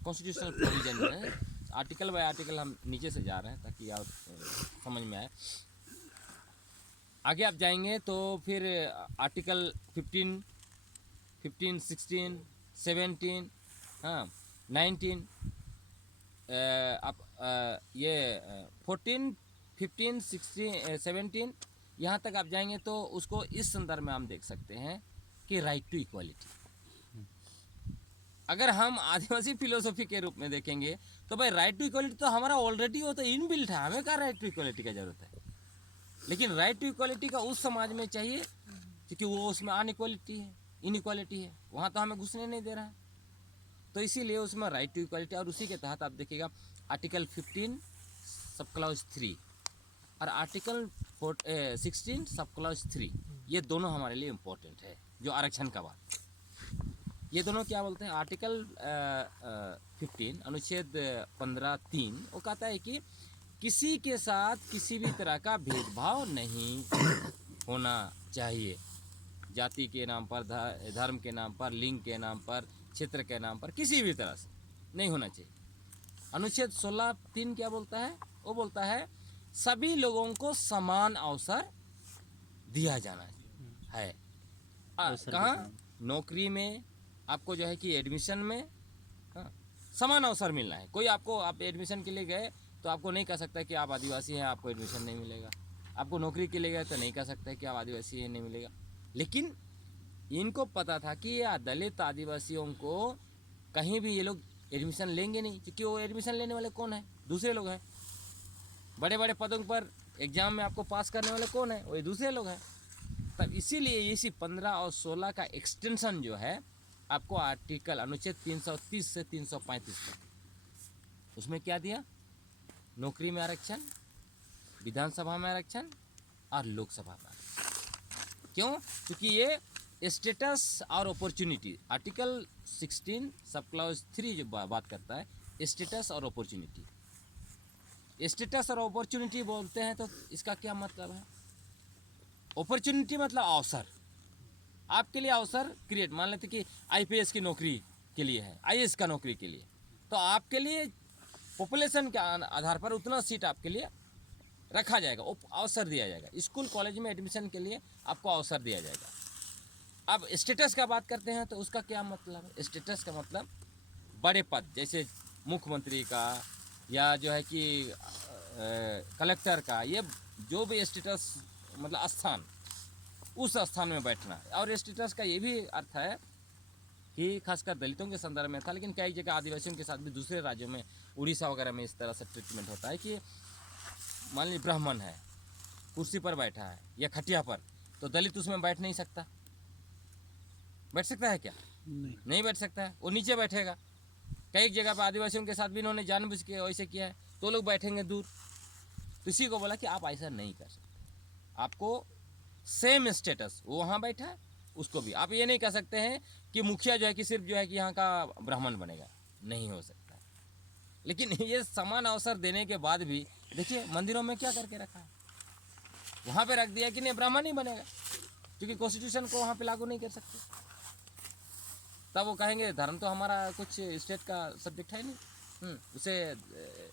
कॉन्स्टिट्यूशनल प्रोविजन में आर्टिकल बाय आर्टिकल हम नीचे से जा रहे हैं ताकि आप समझ में आए। आगे आप जाएंगे तो फिर आर्टिकल 15, 16, 17, हाँ 19, आप ये 14, 15, 16, 17 यहाँ तक आप जाएंगे तो उसको इस संदर्भ में हम देख सकते हैं कि राइट टू इक्वालिटी। अगर हम आदिवासी फिलोसॉफी के रूप में देखेंगे तो भाई राइट टू इक्वालिटी तो हमारा ऑलरेडी वो तो इनबिल्ट है, हमें क्या राइट टू इक्वालिटी का जरूरत है। लेकिन राइट टू इक्वालिटी का उस समाज में चाहिए क्योंकि वो उसमें अनइक्वालिटी है, इनइक्वालिटी है, वहाँ तो हमें घुसने नहीं दे रहा है। तो इसीलिए उसमें राइट टू इक्वालिटी और उसी के तहत आप देखिएगा आर्टिकल 15 सब क्लॉज 3 और आर्टिकल 16 सब क्लॉज 3 ये दोनों हमारे लिए इम्पोर्टेंट है। जो आरक्षण का बात ये दोनों क्या बोलते हैं आर्टिकल 15 अनुच्छेद 15(3) वो कहता है कि किसी के साथ किसी भी तरह का भेदभाव नहीं होना चाहिए, जाति के नाम पर, धर्म के नाम पर, लिंग के नाम पर, क्षेत्र के नाम पर, किसी भी तरह से नहीं होना चाहिए। अनुच्छेद 16(3) क्या बोलता है? वो बोलता है सभी लोगों को समान अवसर दिया जाना है। कहाँ? नौकरी में आपको जो है कि एडमिशन में समान अवसर मिलना है। कोई आपको आप एडमिशन के लिए गए तो आपको नहीं कह सकता कि आप आदिवासी हैं आपको एडमिशन नहीं मिलेगा। आपको नौकरी के लिए गए तो नहीं कह सकता कि आप आदिवासी हैं नहीं मिलेगा। लेकिन इनको पता था कि ये दलित आदिवासियों को कहीं भी ये लोग एडमिशन लेंगे नहीं, क्योंकि वो एडमिशन लेने वाले कौन है? दूसरे लोग हैं। बड़े बड़े पदों पर एग्ज़ाम में आपको पास करने वाले कौन है? वही दूसरे लोग हैं। तब इसीलिए इसी 15 और 16 का एक्सटेंशन जो है आपको आर्टिकल अनुच्छेद 330 से 335 तक उसमें क्या दिया? नौकरी में आरक्षण, विधानसभा में आरक्षण और लोकसभा में आरक्षण। क्यों? क्योंकि ये स्टेटस और अपॉर्चुनिटी आर्टिकल 16 सब क्लॉज 3 जो बात करता है स्टेटस और अपॉर्चुनिटी। स्टेटस और अपॉर्चुनिटी बोलते हैं तो इसका क्या मतलब है? अपॉर्चुनिटी मतलब अवसर, आपके लिए अवसर क्रिएट। मान लेते कि IPS की नौकरी के लिए है, IAS का नौकरी के लिए, तो आपके लिए पॉपुलेशन के आधार पर उतना सीट आपके लिए रखा जाएगा, अवसर दिया जाएगा। स्कूल कॉलेज में एडमिशन के लिए आपको अवसर दिया जाएगा। अब स्टेटस का बात करते हैं तो उसका क्या मतलब है? स्टेटस का मतलब बड़े पद जैसे मुख्यमंत्री का या जो है कि कलेक्टर का, ये जो भी स्टेटस मतलब स्थान, उस स्थान में बैठना। और स्टेटस का ये भी अर्थ है कि खासकर दलितों के संदर्भ में था, लेकिन कई जगह आदिवासियों के साथ भी दूसरे राज्यों में, उड़ीसा वगैरह में इस तरह से ट्रीटमेंट होता है कि मान लीजिए ब्राह्मण है, कुर्सी पर बैठा है या खटिया पर, तो दलित उसमें बैठ नहीं सकता। बैठ सकता है क्या? नहीं बैठ सकता है, वो नीचे बैठेगा। कई जगह पर आदिवासियों के साथ भी इन्होंने जानबूझ के वैसे किया है, तो लोग बैठेंगे दूर। तो इसी को बोला कि आप ऐसा नहीं कर सकते, आपको सेम स्टेटस, वो वहाँ बैठा है उसको भी। आप ये नहीं कह सकते हैं कि मुखिया जो है कि सिर्फ जो है कि यहाँ का ब्राह्मण बनेगा, नहीं हो सकता है। लेकिन ये समान अवसर देने के बाद भी देखिए मंदिरों में क्या करके रखा है, वहाँ पे रख दिया कि नहीं ब्राह्मण ही बनेगा, क्योंकि कॉन्स्टिट्यूशन को वहाँ पे लागू नहीं कर सकते। तब वो कहेंगे धर्म तो हमारा कुछ स्टेट का सब्जेक्ट है नहीं, उसे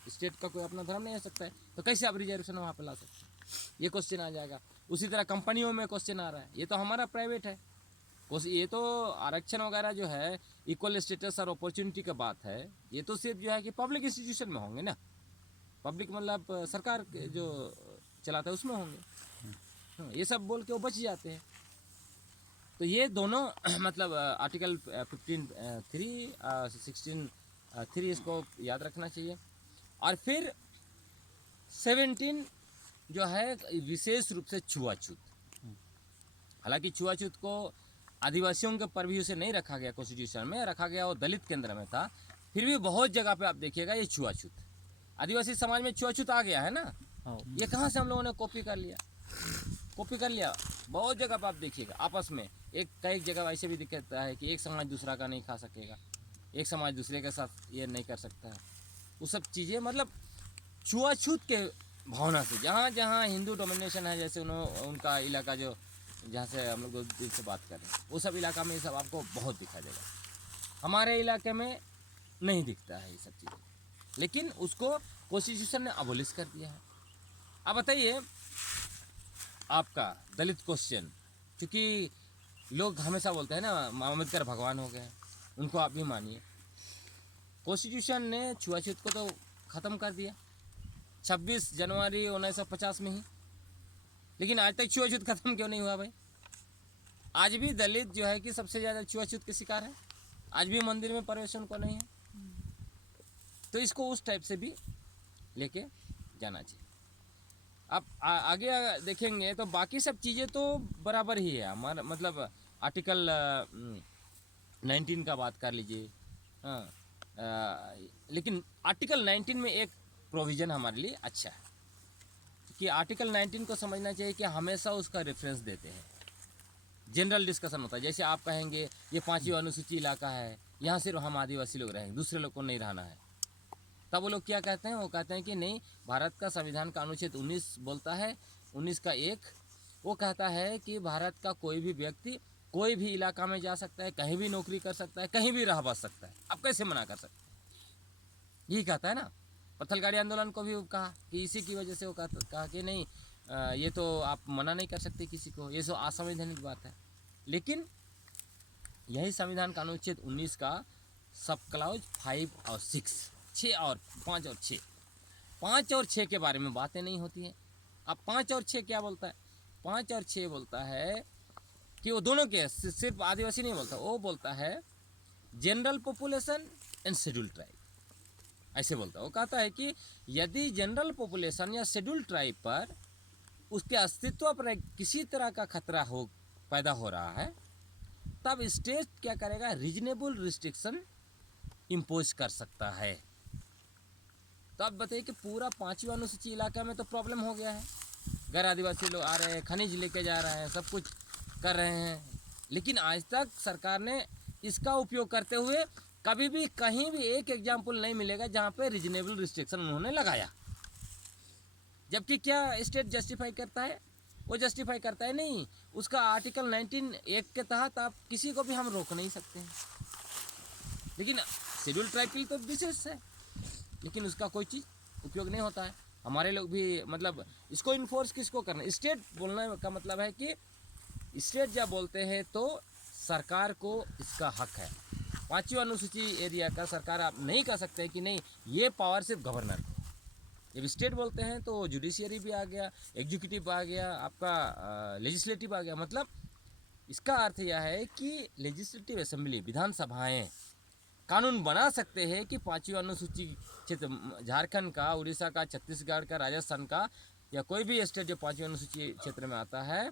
स्टेट का कोई अपना धर्म नहीं हो सकता है, तो कैसे आप रिजर्वेशन वहाँ पे ला सकते हैं? ये क्वेश्चन आ जाएगा। उसी तरह कंपनियों में क्वेश्चन आ रहा है, ये तो हमारा प्राइवेट है, ये तो आरक्षण वगैरह जो है इक्वल स्टेटस और अपॉर्चुनिटी का बात है, ये तो सिर्फ जो है कि पब्लिक इंस्टीट्यूशन में होंगे ना, पब्लिक मतलब सरकार जो चलाता है उसमें होंगे। ये सब बोल के वो बच जाते हैं। तो ये दोनों मतलब आर्टिकल 15(3) 16(3) इसको याद रखना चाहिए। और फिर 17 जो है विशेष रूप से छुआछूत। हालांकि छुआछूत को आदिवासियों के परव्यू से नहीं रखा गया, कॉन्स्टिट्यूशन में रखा गया, वो दलित केंद्र में था, फिर भी बहुत जगह पे आप देखिएगा ये छुआछूत। आदिवासी समाज में छुआछूत आ गया है ना, हाँ। ये कहाँ से हम लोगों ने कॉपी कर लिया, कॉपी कर लिया। बहुत जगह पर आप देखिएगा आपस में कई जगह ऐसे भी दिखता है कि एक समाज दूसरा का नहीं खा सकेगा, एक समाज दूसरे के साथ ये नहीं कर सकता है, वो सब चीज़ें मतलब छुआछूत के भावना से जहाँ जहाँ हिंदू डोमिनेशन है, जैसे उनका इलाका जो जहाँ से हम लोग दिल से बात कर रहे हैं, वो सब इलाका में ये सब आपको बहुत दिखा देगा। हमारे इलाके में नहीं दिखता है ये सब चीज़ें, लेकिन उसको कॉन्स्टिट्यूशन ने अबोलिश कर दिया है। अब बताइए आपका दलित क्वेश्चन, क्योंकि लोग हमेशा बोलते हैं ना अम्बेडकर भगवान हो गए, उनको आप भी मानिए। कॉन्स्टिट्यूशन ने छुआछूत को तो ख़त्म कर दिया 26 जनवरी 1950 में ही, लेकिन आज तक छुआछूत ख़त्म क्यों नहीं हुआ भाई? आज भी दलित जो है कि सबसे ज़्यादा छुआछूत के शिकार है, आज भी मंदिर में प्रवेश उनको नहीं है। तो इसको उस टाइप से भी लेके जाना चाहिए। अब आगे देखेंगे तो बाकी सब चीज़ें तो बराबर ही है हमारा, मतलब आर्टिकल 19 का बात कर लीजिए, हाँ, लेकिन आर्टिकल 19 में एक प्रोविज़न हमारे लिए अच्छा है कि आर्टिकल 19 को समझना चाहिए कि हमेशा उसका रेफरेंस देते हैं, जनरल डिस्कशन होता है। जैसे आप कहेंगे ये 5वीं अनुसूची इलाका है, यहाँ सिर्फ हम आदिवासी लोग रहेंगे, दूसरे लोग को नहीं रहना है, तब वो लोग क्या कहते हैं? वो कहते हैं कि नहीं, भारत का संविधान का अनुच्छेद 19 बोलता है, 19 का 1 वो कहता है कि भारत का कोई भी व्यक्ति कोई भी इलाका में जा सकता है, कहीं भी नौकरी कर सकता है, कहीं भी रह बस सकता है। अब कैसे मना कर सकते हैं? यही कहता है ना। पत्थलगाड़ी आंदोलन को भी कहा कि इसी की वजह से वो कहा कि नहीं, ये तो आप मना नहीं कर सकते किसी को, ये तो असंवैधानिक बात है। लेकिन यही संविधान का अनुच्छेद 19 का सब क्लाउज 5 और 6, 6 और 5 और 6, 5 और 6 के बारे में बातें नहीं होती हैं। अब 5 और 6 क्या बोलता है? 5 और 6 बोलता है कि वो दोनों के, सिर्फ आदिवासी नहीं बोलता, वो बोलता है general population and scheduled tribe, ऐसे बोलता है। वो कहता है कि यदि जनरल पॉपुलेशन या शेड्यूल ट्राइब पर उसके अस्तित्व पर किसी तरह का खतरा पैदा हो रहा है, तब स्टेट क्या करेगा? रीजनेबल रिस्ट्रिक्शन इम्पोज कर सकता है। तो अब बताइए कि पूरा 5वीं अनुसूची इलाका में तो प्रॉब्लम हो गया है, गैर आदिवासी लोग आ रहे हैं, खनिज लेके जा रहे हैं, सब कुछ कर रहे हैं, लेकिन आज तक सरकार ने इसका उपयोग करते हुए कभी भी कहीं भी एक एग्जाम्पल नहीं मिलेगा जहाँ पे रीजनेबल रिस्ट्रिक्शन उन्होंने लगाया। जबकि क्या स्टेट जस्टिफाई करता है? वो जस्टिफाई करता है नहीं, उसका आर्टिकल 19(1) के तहत आप किसी को भी हम रोक नहीं सकते हैं। लेकिन शेड्यूल ट्राइब के लिए तो विशेष है, लेकिन उसका कोई चीज़ उपयोग नहीं होता है। हमारे लोग भी मतलब इसको इन्फोर्स किसको करना है? स्टेट बोलने का मतलब है कि स्टेट जब बोलते हैं तो सरकार को इसका हक है। 5वीं अनुसूची एरिया का सरकार आप नहीं कह सकते कि नहीं, ये पावर सिर्फ गवर्नर को। जब स्टेट बोलते हैं तो जुडिशियरी भी आ गया, एग्जीक्यूटिव आ गया, आपका लेजिस्लेटिव आ गया। मतलब इसका अर्थ यह है कि लेजिस्लेटिव असेंबली, विधानसभाएं कानून बना सकते हैं कि 5वीं अनुसूची क्षेत्र झारखंड का, उड़ीसा का, छत्तीसगढ़ का, राजस्थान का या कोई भी स्टेट जो 5वीं अनुसूची क्षेत्र में आता है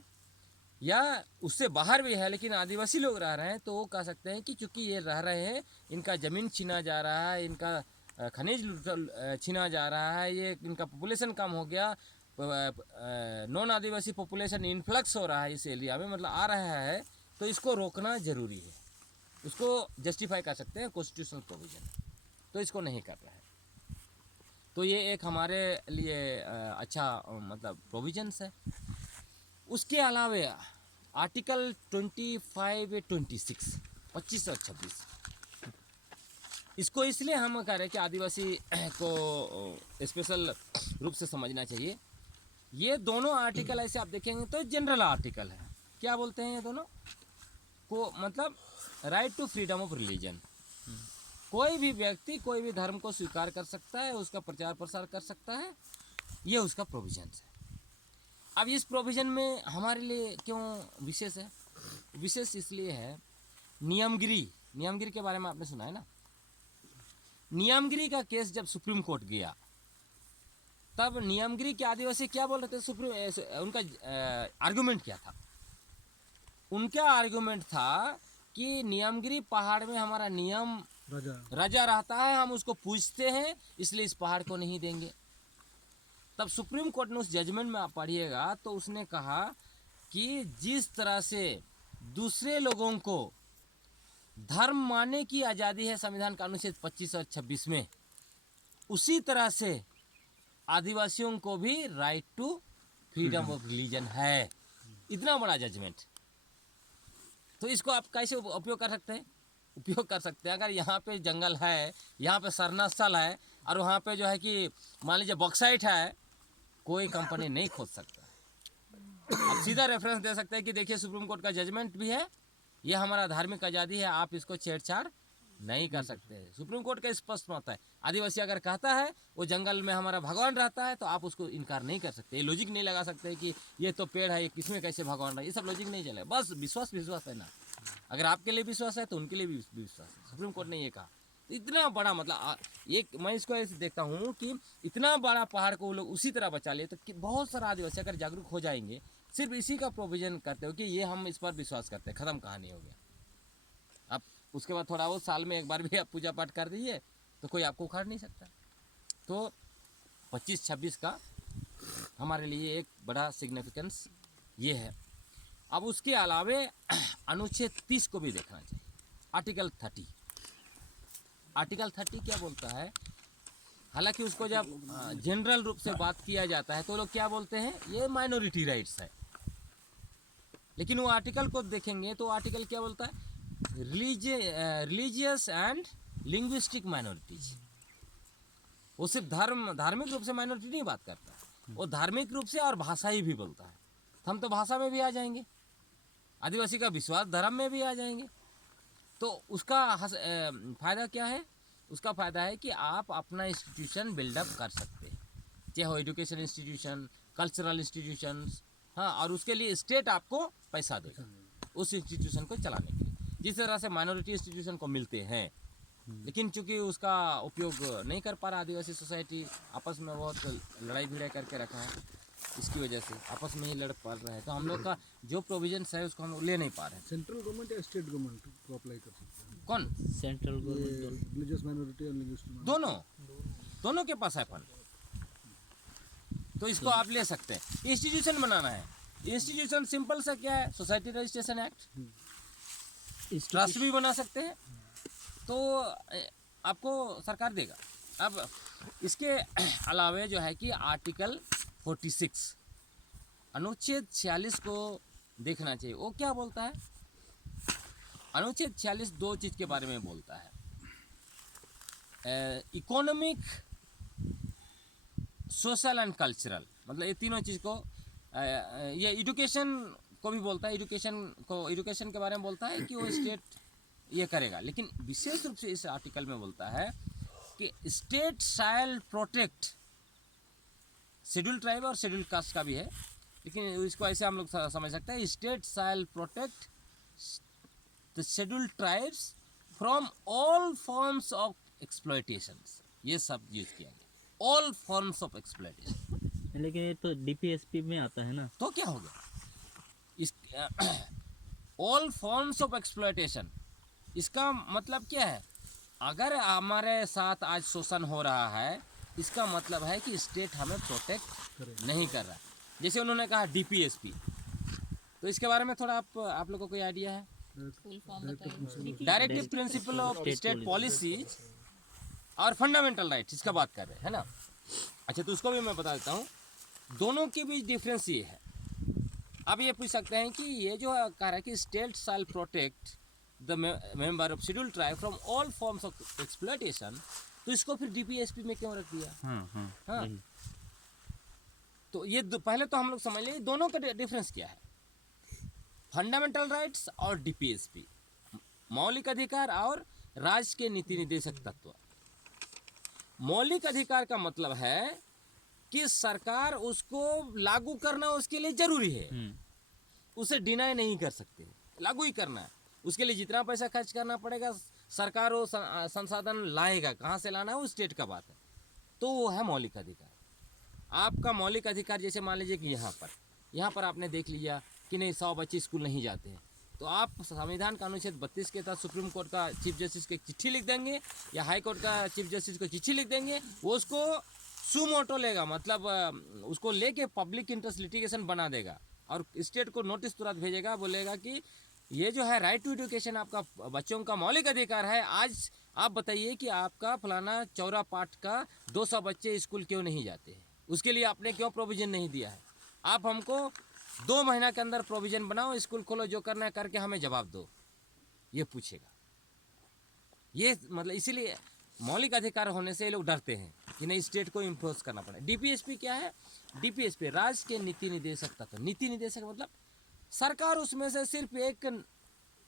या उससे बाहर भी है लेकिन आदिवासी लोग रह रहे हैं, तो वो कह सकते हैं कि चूँकि ये रह रहे हैं, इनका ज़मीन छीना जा रहा है, इनका खनिज छीना जा रहा है, ये इनका पॉपुलेशन कम हो गया, नॉन आदिवासी पॉपुलेशन इन्फ्लक्स हो रहा है इस एरिया में, मतलब आ रहा है, तो इसको रोकना ज़रूरी है। उसको जस्टिफाई कर सकते हैं कॉन्स्टिट्यूशनल प्रोविज़न, तो इसको नहीं कर रहे हैं। तो ये एक हमारे लिए अच्छा मतलब प्रोविजंस है। उसके अलावा आर्टिकल 25 और 26 इसको इसलिए हम कह रहे हैं कि आदिवासी को स्पेशल रूप से समझना चाहिए। ये दोनों आर्टिकल ऐसे आप देखेंगे तो जनरल आर्टिकल है। क्या बोलते हैं ये दोनों को? मतलब right to freedom of religion, कोई भी व्यक्ति कोई भी धर्म को स्वीकार कर सकता है, उसका प्रचार प्रसार कर सकता है, ये उसका प्रोविजन है। अब इस प्रोविज़न में हमारे लिए क्यों विशेष है? विशेष इसलिए है, नियमगिरी के बारे में आपने सुना है ना। नियमगिरी का केस जब सुप्रीम कोर्ट गया, तब नियमगिरी के आदिवासी क्या बोल रहे थे? उनका आर्गुमेंट क्या था? उनका आर्गुमेंट था कि नियमगिरी पहाड़ में हमारा नियम राजा रहता है, हम उसको पूजते हैं, इसलिए इस पहाड़ को नहीं देंगे। तब सुप्रीम कोर्ट ने उस जजमेंट में आप पढ़िएगा तो उसने कहा कि जिस तरह से दूसरे लोगों को धर्म मानने की आज़ादी है संविधान का अनुच्छेद 25 और 26 में, उसी तरह से आदिवासियों को भी right to freedom of religion है। इतना बड़ा जजमेंट। तो इसको आप कैसे उपयोग कर सकते हैं? उपयोग कर सकते हैं, अगर यहाँ पे जंगल है, यहाँ पे सरना स्थल है और वहाँ पे जो है कि मान लीजिए बॉक्साइट है, कोई कंपनी नहीं खोद सकता। आप सीधा रेफरेंस दे सकते हैं कि देखिए सुप्रीम कोर्ट का जजमेंट भी है, ये हमारा धार्मिक आज़ादी है, आप इसको छेड़छाड़ नहीं कर सकते। सुप्रीम कोर्ट का स्पष्ट मत है। आदिवासी अगर कहता है वो जंगल में हमारा भगवान रहता है तो आप उसको इनकार नहीं कर सकते। ये लॉजिक नहीं लगा सकते कि ये तो पेड़ है, ये किसमें कैसे भगवान रहा, ये सब लॉजिक नहीं चलेगा। बस विश्वास है ना, अगर आपके लिए विश्वास है तो उनके लिए भी विश्वास है। सुप्रीम कोर्ट ने ये कहा। इतना बड़ा मतलब एक मैं इसको ऐसे देखता हूँ कि इतना बड़ा पहाड़ को वो लोग उसी तरह बचा लिए, तो बहुत सारा आदिवासी अगर जागरूक हो जाएंगे सिर्फ इसी का प्रोविजन करते हो कि ये हम इस पर विश्वास करते हैं, खत्म कहानी हो गया। अब उसके बाद थोड़ा वो साल में एक बार भी आप पूजा पाठ कर दीजिए तो कोई आपको उखाड़ नहीं सकता। तो 25-26 का हमारे लिए एक बड़ा सिग्निफिकेंस ये है। अब उसके अलावे अनुच्छेद 30 को भी देखना चाहिए। आर्टिकल 30 क्या बोलता है? हालांकि उसको जब जनरल रूप से बात किया जाता है तो लोग क्या बोलते हैं, ये माइनॉरिटी राइट्स है। लेकिन वो आर्टिकल को देखेंगे तो आर्टिकल क्या बोलता है? Religious and linguistic minorities. वो सिर्फ धार्मिक रूप से माइनॉरिटी नहीं बात करता, वो धार्मिक रूप से और भाषाई भी बोलता है। हम तो भाषा में भी आ जाएंगे, आदिवासी का विश्वास धर्म में भी आ जाएंगे। तो उसका फ़ायदा क्या है? उसका फ़ायदा है कि आप अपना इंस्टीट्यूशन बिल्डअप कर सकते हैं, चाहे हो एजुकेशन इंस्टीट्यूशन, कल्चरल इंस्टीट्यूशंस, हाँ, और उसके लिए स्टेट आपको पैसा देगा उस इंस्टीट्यूशन को चलाने के लिए, जिस तरह से माइनॉरिटी इंस्टीट्यूशन को मिलते हैं। लेकिन चूंकि उसका उपयोग नहीं कर पा रहा आदिवासी सोसाइटी, आपस में बहुत लड़ाई भिड़ाई करके रखा है, इसकी वजह से आपस में ही लड़ पड़ रहे हैं। तो हम लोग का जो प्रोविजंस है उसको हम लोग ले नहीं पा रहे हैं। सेंट्रल गवर्नमेंट या स्टेट गवर्नमेंट को अप्लाई कर सकते हैं? कौन? सेंट्रल गवर्नमेंट रिलीजियस माइनॉरिटी और लिंग्विस्टिक दोनों के पास है फंड, तो इसको आप ले सकते हैं। इंस्टीट्यूशन बनाना है, इंस्टीट्यूशन सिंपल सा क्या है? सोसाइटी रजिस्ट्रेशन एक्ट, ट्रस्ट भी बना सकते हैं, तो आपको सरकार देगा। अब इसके अलावे जो है कि आर्टिकल 46 अनुच्छेद 46 को देखना चाहिए। वो क्या बोलता है? अनुच्छेद 46 दो चीज़ के बारे में बोलता है, इकोनॉमिक, सोशल एंड कल्चरल, मतलब ये तीनों चीज़ को, ये एजुकेशन को भी बोलता है। एजुकेशन के बारे में बोलता है कि वो स्टेट ये करेगा। लेकिन विशेष रूप से इस आर्टिकल में बोलता है कि state shall protect, schedule tribe और शेड्यूल कास्ट का भी है, लेकिन इसको ऐसे हम लोग समझ सकते हैं, state shall protect the schedule tribes from all forms of exploitations. ये सब यूज किया गया, ऑल फॉर्म्स ऑफ एक्सप्लॉयटेशन। लेकिन ये तो डीपीएसपी में आता है ना, तो क्या हो गया? इस ऑल फॉर्म्स ऑफ एक्सप्लॉयटेशन, इसका मतलब क्या है? अगर हमारे साथ आज शोषण हो रहा है, इसका मतलब है कि स्टेट हमें प्रोटेक्ट नहीं कर रहा। जैसे उन्होंने कहा डीपीएसपी, तो इसके बारे में थोड़ा आप लोगों को कोई आइडिया है? Directive principle of state policies और फंडामेंटल राइट्स, इसका बात कर रहे हैं, है ना? अच्छा, तो उसको भी मैं बता देता हूँ। दोनों के बीच डिफरेंस ये है। अब ये पूछ सकते हैं कि ये जो कह रहा है कि state shall protect the member of schedule tribe from all forms of exploitation, तो इसको फिर डीपीएसपी में क्यों रख दिया? हाँ, तो ये पहले तो हम लोग समझ लें दोनों का डिफरेंस क्या है। फंडामेंटल राइट्स और डीपीएसपी, मौलिक अधिकार और राज्य के नीति निर्देशक तत्व। मौलिक अधिकार का मतलब है कि सरकार उसको लागू करना उसके लिए जरूरी है, उसे डिनाई नहीं कर सकते, लागू ही करना है। उसके लिए जितना पैसा खर्च करना पड़ेगा, सरकार वो संसाधन लाएगा, कहाँ से लाना है वो स्टेट का बात है। तो वो है मौलिक अधिकार। आपका मौलिक अधिकार जैसे मान लीजिए कि यहाँ पर आपने देख लिया कि नहीं 100 बच्चे स्कूल नहीं जाते हैं, तो आप संविधान का अनुच्छेद 32 के तहत सुप्रीम कोर्ट का चीफ जस्टिस को एक चिट्ठी लिख देंगे या हाई कोर्ट का चीफ जस्टिस को चिट्ठी लिख देंगे, वो उसको सुमोटो लेगा, मतलब उसको लेके पब्लिक इंटरेस्ट लिटिगेशन बना देगा और स्टेट को नोटिस तुरंत भेजेगा, बोलेगा कि ये जो है राइट टू एजुकेशन आपका बच्चों का मौलिक अधिकार है। आज आप बताइए कि आपका फलाना चौरा पाठ का 200 बच्चे स्कूल क्यों नहीं जाते हैं, उसके लिए आपने क्यों प्रोविज़न नहीं दिया है। आप हमको 2 महीना के अंदर प्रोविज़न बनाओ, स्कूल खोलो, जो करना है करके हमें जवाब दो, ये पूछेगा। ये मतलब इसीलिए मौलिक अधिकार होने से ये लोग डरते हैं कि नहीं स्टेट को इम्पोज करना पड़े। डीपीएसपी क्या है? डीपीएसपी राज्य के नीति निर्देशक तत्व। नीति निर्देशक मतलब सरकार उसमें से सिर्फ एक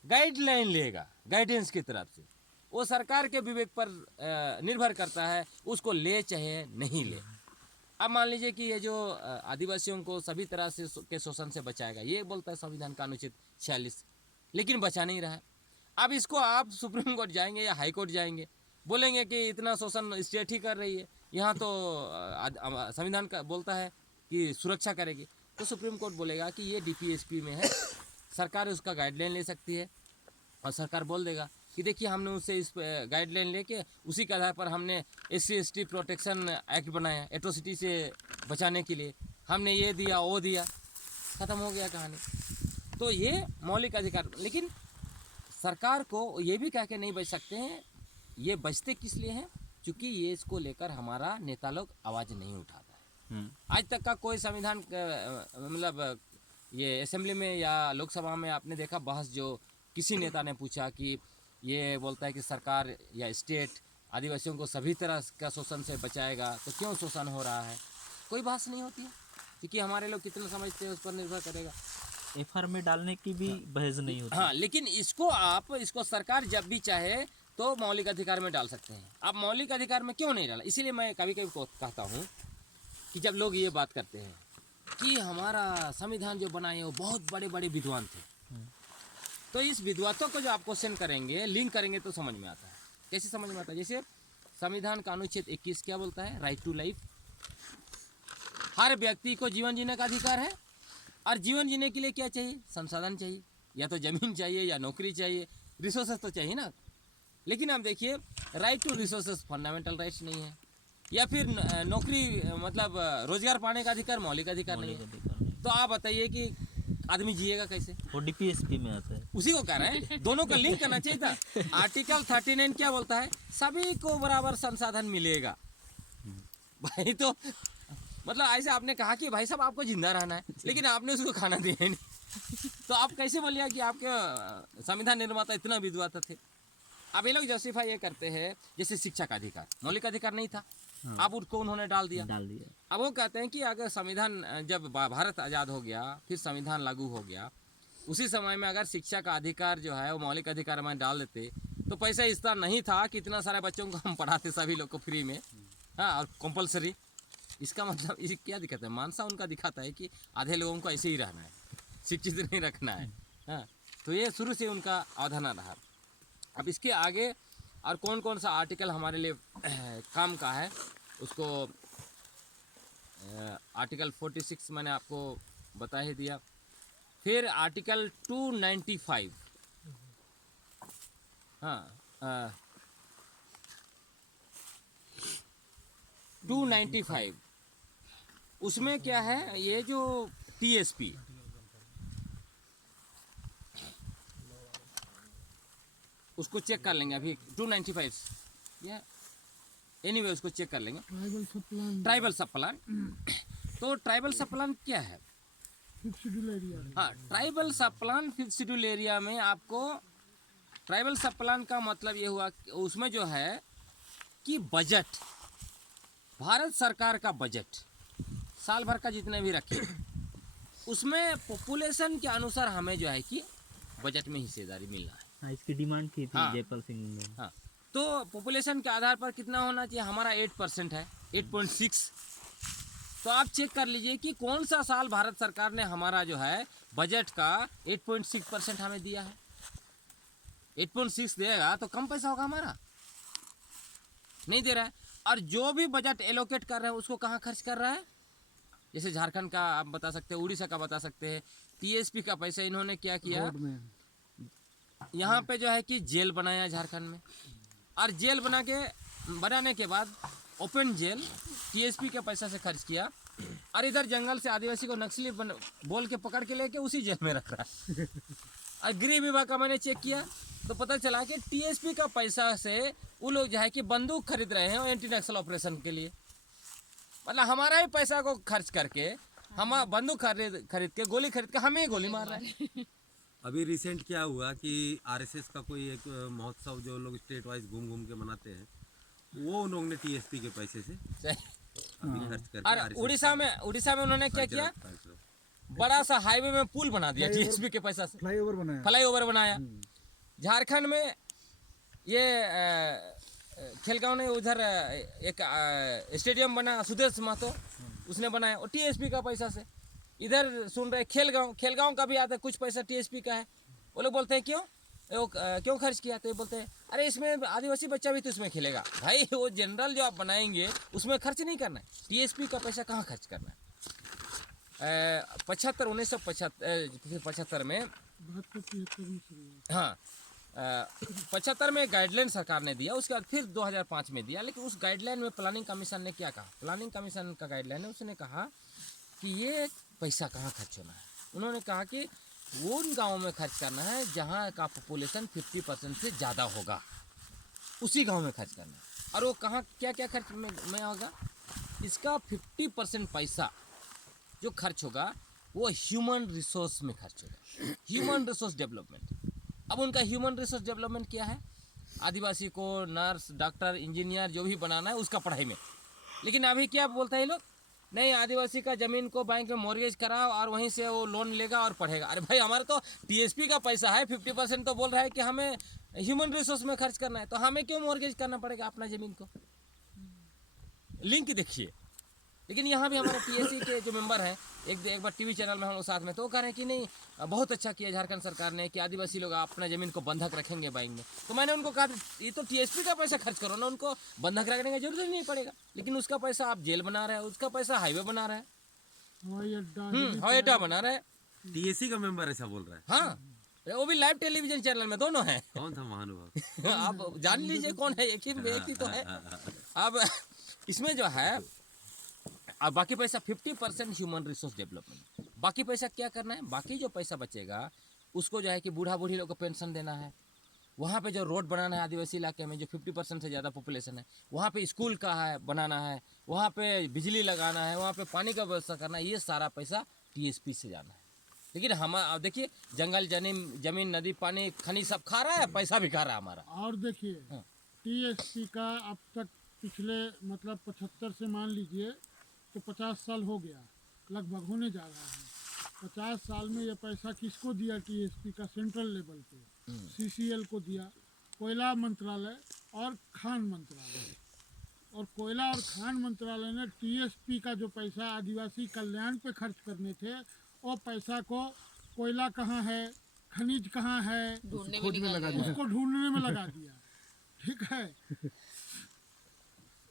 गाइडलाइन लेगा, गाइडेंस की तरफ से, वो सरकार के विवेक पर निर्भर करता है, उसको ले चाहे नहीं ले। अब मान लीजिए कि ये जो आदिवासियों को सभी तरह से के शोषण से बचाएगा, ये बोलता है संविधान का अनुच्छेद 46, लेकिन बचा नहीं रहा है। अब इसको आप सुप्रीम कोर्ट जाएंगे या हाई कोर्ट जाएंगे, बोलेंगे कि इतना शोषण स्टेट ही कर रही है, यहाँ तो संविधान का बोलता है कि सुरक्षा करेगी, तो सुप्रीम कोर्ट बोलेगा कि ये डीपीएसपी में है, सरकार उसका गाइडलाइन ले सकती है और सरकार बोल देगा कि देखिए हमने उससे इस गाइडलाइन लेके उसी के आधार पर हमने SC/ST प्रोटेक्शन एक्ट बनाया, एट्रोसिटी से बचाने के लिए हमने ये दिया वो दिया, ख़त्म हो गया कहानी। तो ये मौलिक अधिकार, लेकिन सरकार को ये भी कह के नहीं बच सकते हैं। ये बचते किस लिए हैं? क्योंकि ये इसको लेकर हमारा नेता लोग आवाज़ नहीं उठाता है। आज तक का कोई संविधान मतलब ये असेंबली में या लोकसभा में आपने देखा बहस जो किसी नेता ने पूछा कि ये बोलता है कि सरकार या स्टेट आदिवासियों को सभी तरह का शोषण से बचाएगा, तो क्यों शोषण हो रहा है? कोई बहस नहीं होती है, क्योंकि हमारे लोग कितना समझते हैं उस पर निर्भर करेगा। FR में डालने की भी बहस नहीं होती। हाँ, लेकिन इसको सरकार जब भी चाहे तो मौलिक अधिकार में डाल सकते हैं। अब मौलिक अधिकार में क्यों नहीं डाला? इसीलिए मैं कभी कभी कहता हूँ कि जब लोग ये बात करते हैं कि हमारा संविधान जो बनाए वो बहुत बड़े बड़े विद्वान थे, तो इस विद्वतों को जो आप क्वेश्चन करेंगे, लिंक करेंगे तो समझ में आता है। कैसे समझ में आता है? जैसे संविधान का अनुच्छेद 21 क्या बोलता है? Right to life. हर व्यक्ति को जीवन जीने का अधिकार है, और जीवन जीने के लिए क्या चाहिए? संसाधन चाहिए, या तो जमीन चाहिए या नौकरी चाहिए, रिसोर्सेस तो चाहिए ना। लेकिन आप देखिए right to resources fundamental rights नहीं है, या फिर नौकरी मतलब रोजगार पाने का अधिकार मौलिक अधिकार नहीं है। तो आप बताइए कि आदमी जिएगा कैसे? वो DPSP में आता है। उसी को कह रहे हैं, दोनों का लिंक करना चाहिए था। आर्टिकल 39 क्या बोलता है? सभी को बराबर संसाधन मिलेगा। भाई तो मतलब ऐसे आपने कहा कि भाई साहब आपको जिंदा रहना है, लेकिन आपने उसको खाना दिया ही नहीं। तो आप कैसे बोलिए कि आपके संविधान निर्माता इतना विद्वान थे? अब ये लोग जस्टिफाई ये करते हैं जैसे शिक्षा का अधिकार मौलिक अधिकार नहीं था, अब उसको उन्होंने डाल दिया। अब वो कहते हैं कि अगर संविधान जब भारत आज़ाद हो गया, फिर संविधान लागू हो गया, उसी समय में अगर शिक्षा का अधिकार जो है वो मौलिक अधिकार में डाल देते तो पैसा इस तरह नहीं था कि इतना सारे बच्चों को हम पढ़ाते सभी लोग को फ्री में, हाँ, और कंपलसरी। इसका मतलब ये क्या दिखाता है? मानसा उनका दिखाता है कि आधे लोगों को ऐसे ही रहना है, शिक्षित नहीं रखना है, हाँ। तो ये शुरू से उनका अवधारणा रहा। अब इसके आगे और कौन कौन सा आर्टिकल हमारे लिए काम का है, उसको आर्टिकल 46 मैंने आपको बता ही दिया। फिर आर्टिकल 295, हाँ, 295 उसमें क्या है? ये जो TSP उसको चेक कर लेंगे अभी। 295 या एनीवे उसको चेक कर लेंगे। Tribal sub plan. तो ट्राइबल सब प्लान क्या है? Fifth schedule area. हाँ, tribal sub plan 5th schedule area में आपको ट्राइबल सब प्लान का मतलब ये हुआ कि उसमें जो है कि बजट, भारत सरकार का बजट साल भर का जितने भी रखे, उसमें पॉपुलेशन के अनुसार हमें जो है कि बजट में हिस्सेदारी मिलना है। हाँ, इसकी डिमांड की थी हाँ। जयपाल सिंह ने। हाँ, तो पॉपुलेशन के आधार पर कितना होना चाहिए? हमारा 8% है, 8.6। तो आप चेक कर लीजिए कि कौन सा साल भारत सरकार ने हमारा जो है बजट का 8.6% हमें दिया है। 8.6 देगा तो कम पैसा होगा हमारा, नहीं दे रहा है। और जो भी बजट एलोकेट कर रहा है उसको कहाँ खर्च कर रहा है? जैसे झारखंड का आप बता सकते हैं, उड़ीसा का बता सकते हैं। TSP का पैसा इन्होंने क्या किया? यहाँ पे जो है कि जेल बनाया झारखंड में, और जेल बनाने के बाद ओपन जेल टीएसपी के पैसा से खर्च किया, और इधर जंगल से आदिवासी को नक्सली बोल के पकड़ के लेके उसी जेल में रख रहा है। और गृह विभाग का मैंने चेक किया तो पता चला कि टीएसपी का पैसा से वो लोग जो है कि बंदूक खरीद रहे हैं एंटी नक्सल ऑपरेशन के लिए। मतलब हमारा ही पैसा को खर्च करके हम बंदूक खरीद के गोली खरीद के हमें ही गोली मार रहा है। अभी रिसेंट क्या हुआ कि आरएसएस का कोई एक महोत्सव जो लोग स्टेट वाइज घूम घूम के मनाते हैं, वो उन लोगों ने टीएसपी के पैसे से अभी खर्च करके और RSS उड़ीसा में उन्होंने क्या किया, बड़ा सा हाईवे में पुल बना दिया टीएसपी के पैसा से, फ्लाईओवर बनाया। झारखंड में ये खेलगांव ने उधर एक स्टेडियम बना, सुदेश महतो उसने बनाया, और टीएसपी का पैसा से। इधर सुन रहे खेलगांव का भी आता है, कुछ पैसा टीएसपी का है। वो लोग बोलते हैं क्यों खर्च किया, तो ये बोलते हैं अरे इसमें आदिवासी बच्चा भी तो इसमें खेलेगा। भाई वो जनरल जो आप बनाएंगे उसमें खर्च नहीं करना है, टीएसपी का पैसा कहाँ खर्च करना है। 1975 में, हाँ 75 में गाइडलाइन सरकार ने दिया, उसके बाद फिर 2005 में दिया। लेकिन उस गाइडलाइन में प्लानिंग कमीशन ने क्या कहा, प्लानिंग कमीशन का गाइडलाइन है, उसने कहा कि ये पैसा कहाँ खर्च होना है। उन्होंने कहा कि वो उन गाँवों में खर्च करना है जहाँ का पॉपुलेशन 50% से ज़्यादा होगा, उसी गांव में खर्च करना है। और वो कहाँ क्या क्या खर्च में होगा, इसका 50% पैसा जो खर्च होगा वो ह्यूमन रिसोर्स में खर्च होगा, ह्यूमन रिसोर्स डेवलपमेंट। अब उनका ह्यूमन रिसोर्स डेवलपमेंट क्या है, आदिवासी को नर्स, डॉक्टर, इंजीनियर जो भी बनाना है उसका पढ़ाई में। लेकिन अभी क्या बोलता है ये लोग, नहीं आदिवासी का ज़मीन को बैंक में मॉर्गेज कराओ और वहीं से वो लोन लेगा और पढ़ेगा। अरे भाई हमारा तो टीएसपी का पैसा है, 50% तो बोल रहा है कि हमें ह्यूमन रिसोर्स में खर्च करना है, तो हमें क्यों मॉर्गेज करना पड़ेगा अपना ज़मीन को। लिंक देखिए। लेकिन यहाँ भी हमारे टीएससी के जो मेंबर हैं, एक बार टीवी चैनल में हम लोग साथ में, तो वो कह रहे हैं कि नहीं बहुत अच्छा किया झारखंड सरकार ने कि आदिवासी लोग अपना ज़मीन को बंधक रखेंगे बैंक में। तो मैंने उनको कहा ये तो टीएसपी का पैसा खर्च करो ना, उनको बंधक रखने की जरूरत ही नहीं पड़ेगा। लेकिन उसका पैसा आप जेल बना रहे हैं, उसका पैसा हाईवे बना रहे हैं, हवाई अड्डा बना रहे हैं। टीएससी का मेंबर ऐसा बोल रहा है। हाँ वो भी लाइव टेलीविजन चैनल में, दोनों हैं। कौन था महानुभाव? आप जान लीजिए कौन है, एक ही व्यक्ति तो है। अब इसमें जो है, अब बाकी पैसा 50% ह्यूमन रिसोर्स डेवलपमेंट, बाकी पैसा क्या करना है, बाकी जो पैसा बचेगा उसको जो है कि बूढ़ा बूढ़ी लोग को पेंशन देना है, वहाँ पे जो रोड बनाना है आदिवासी इलाके में जो 50% से ज़्यादा पॉपुलेशन है, वहाँ पे स्कूल का है बनाना है, वहाँ पे बिजली लगाना है, वहाँ पे पानी का व्यवस्था करना है, ये सारा पैसा टीएसपी से जाना है। लेकिन हम अब देखिए जंगल जमीन नदी पानी खनिज सब खा रहा है, पैसा भी खा रहा है हमारा। और देखिए टीएसपी का अब तक पिछले मतलब 75 से मान लीजिए तो 50 साल हो गया, लगभग होने जा रहा है। 50 साल में ये पैसा किसको दिया टीएसपी का, सेंट्रल लेवल पे सीसीएल को दिया, कोयला मंत्रालय और खान मंत्रालय। और कोयला और खान मंत्रालय ने टीएसपी का जो पैसा आदिवासी कल्याण पे खर्च करने थे, वो पैसा को कोयला कहाँ है, खनिज कहाँ है, उसको ढूंढने में लगा दिया। ठीक है।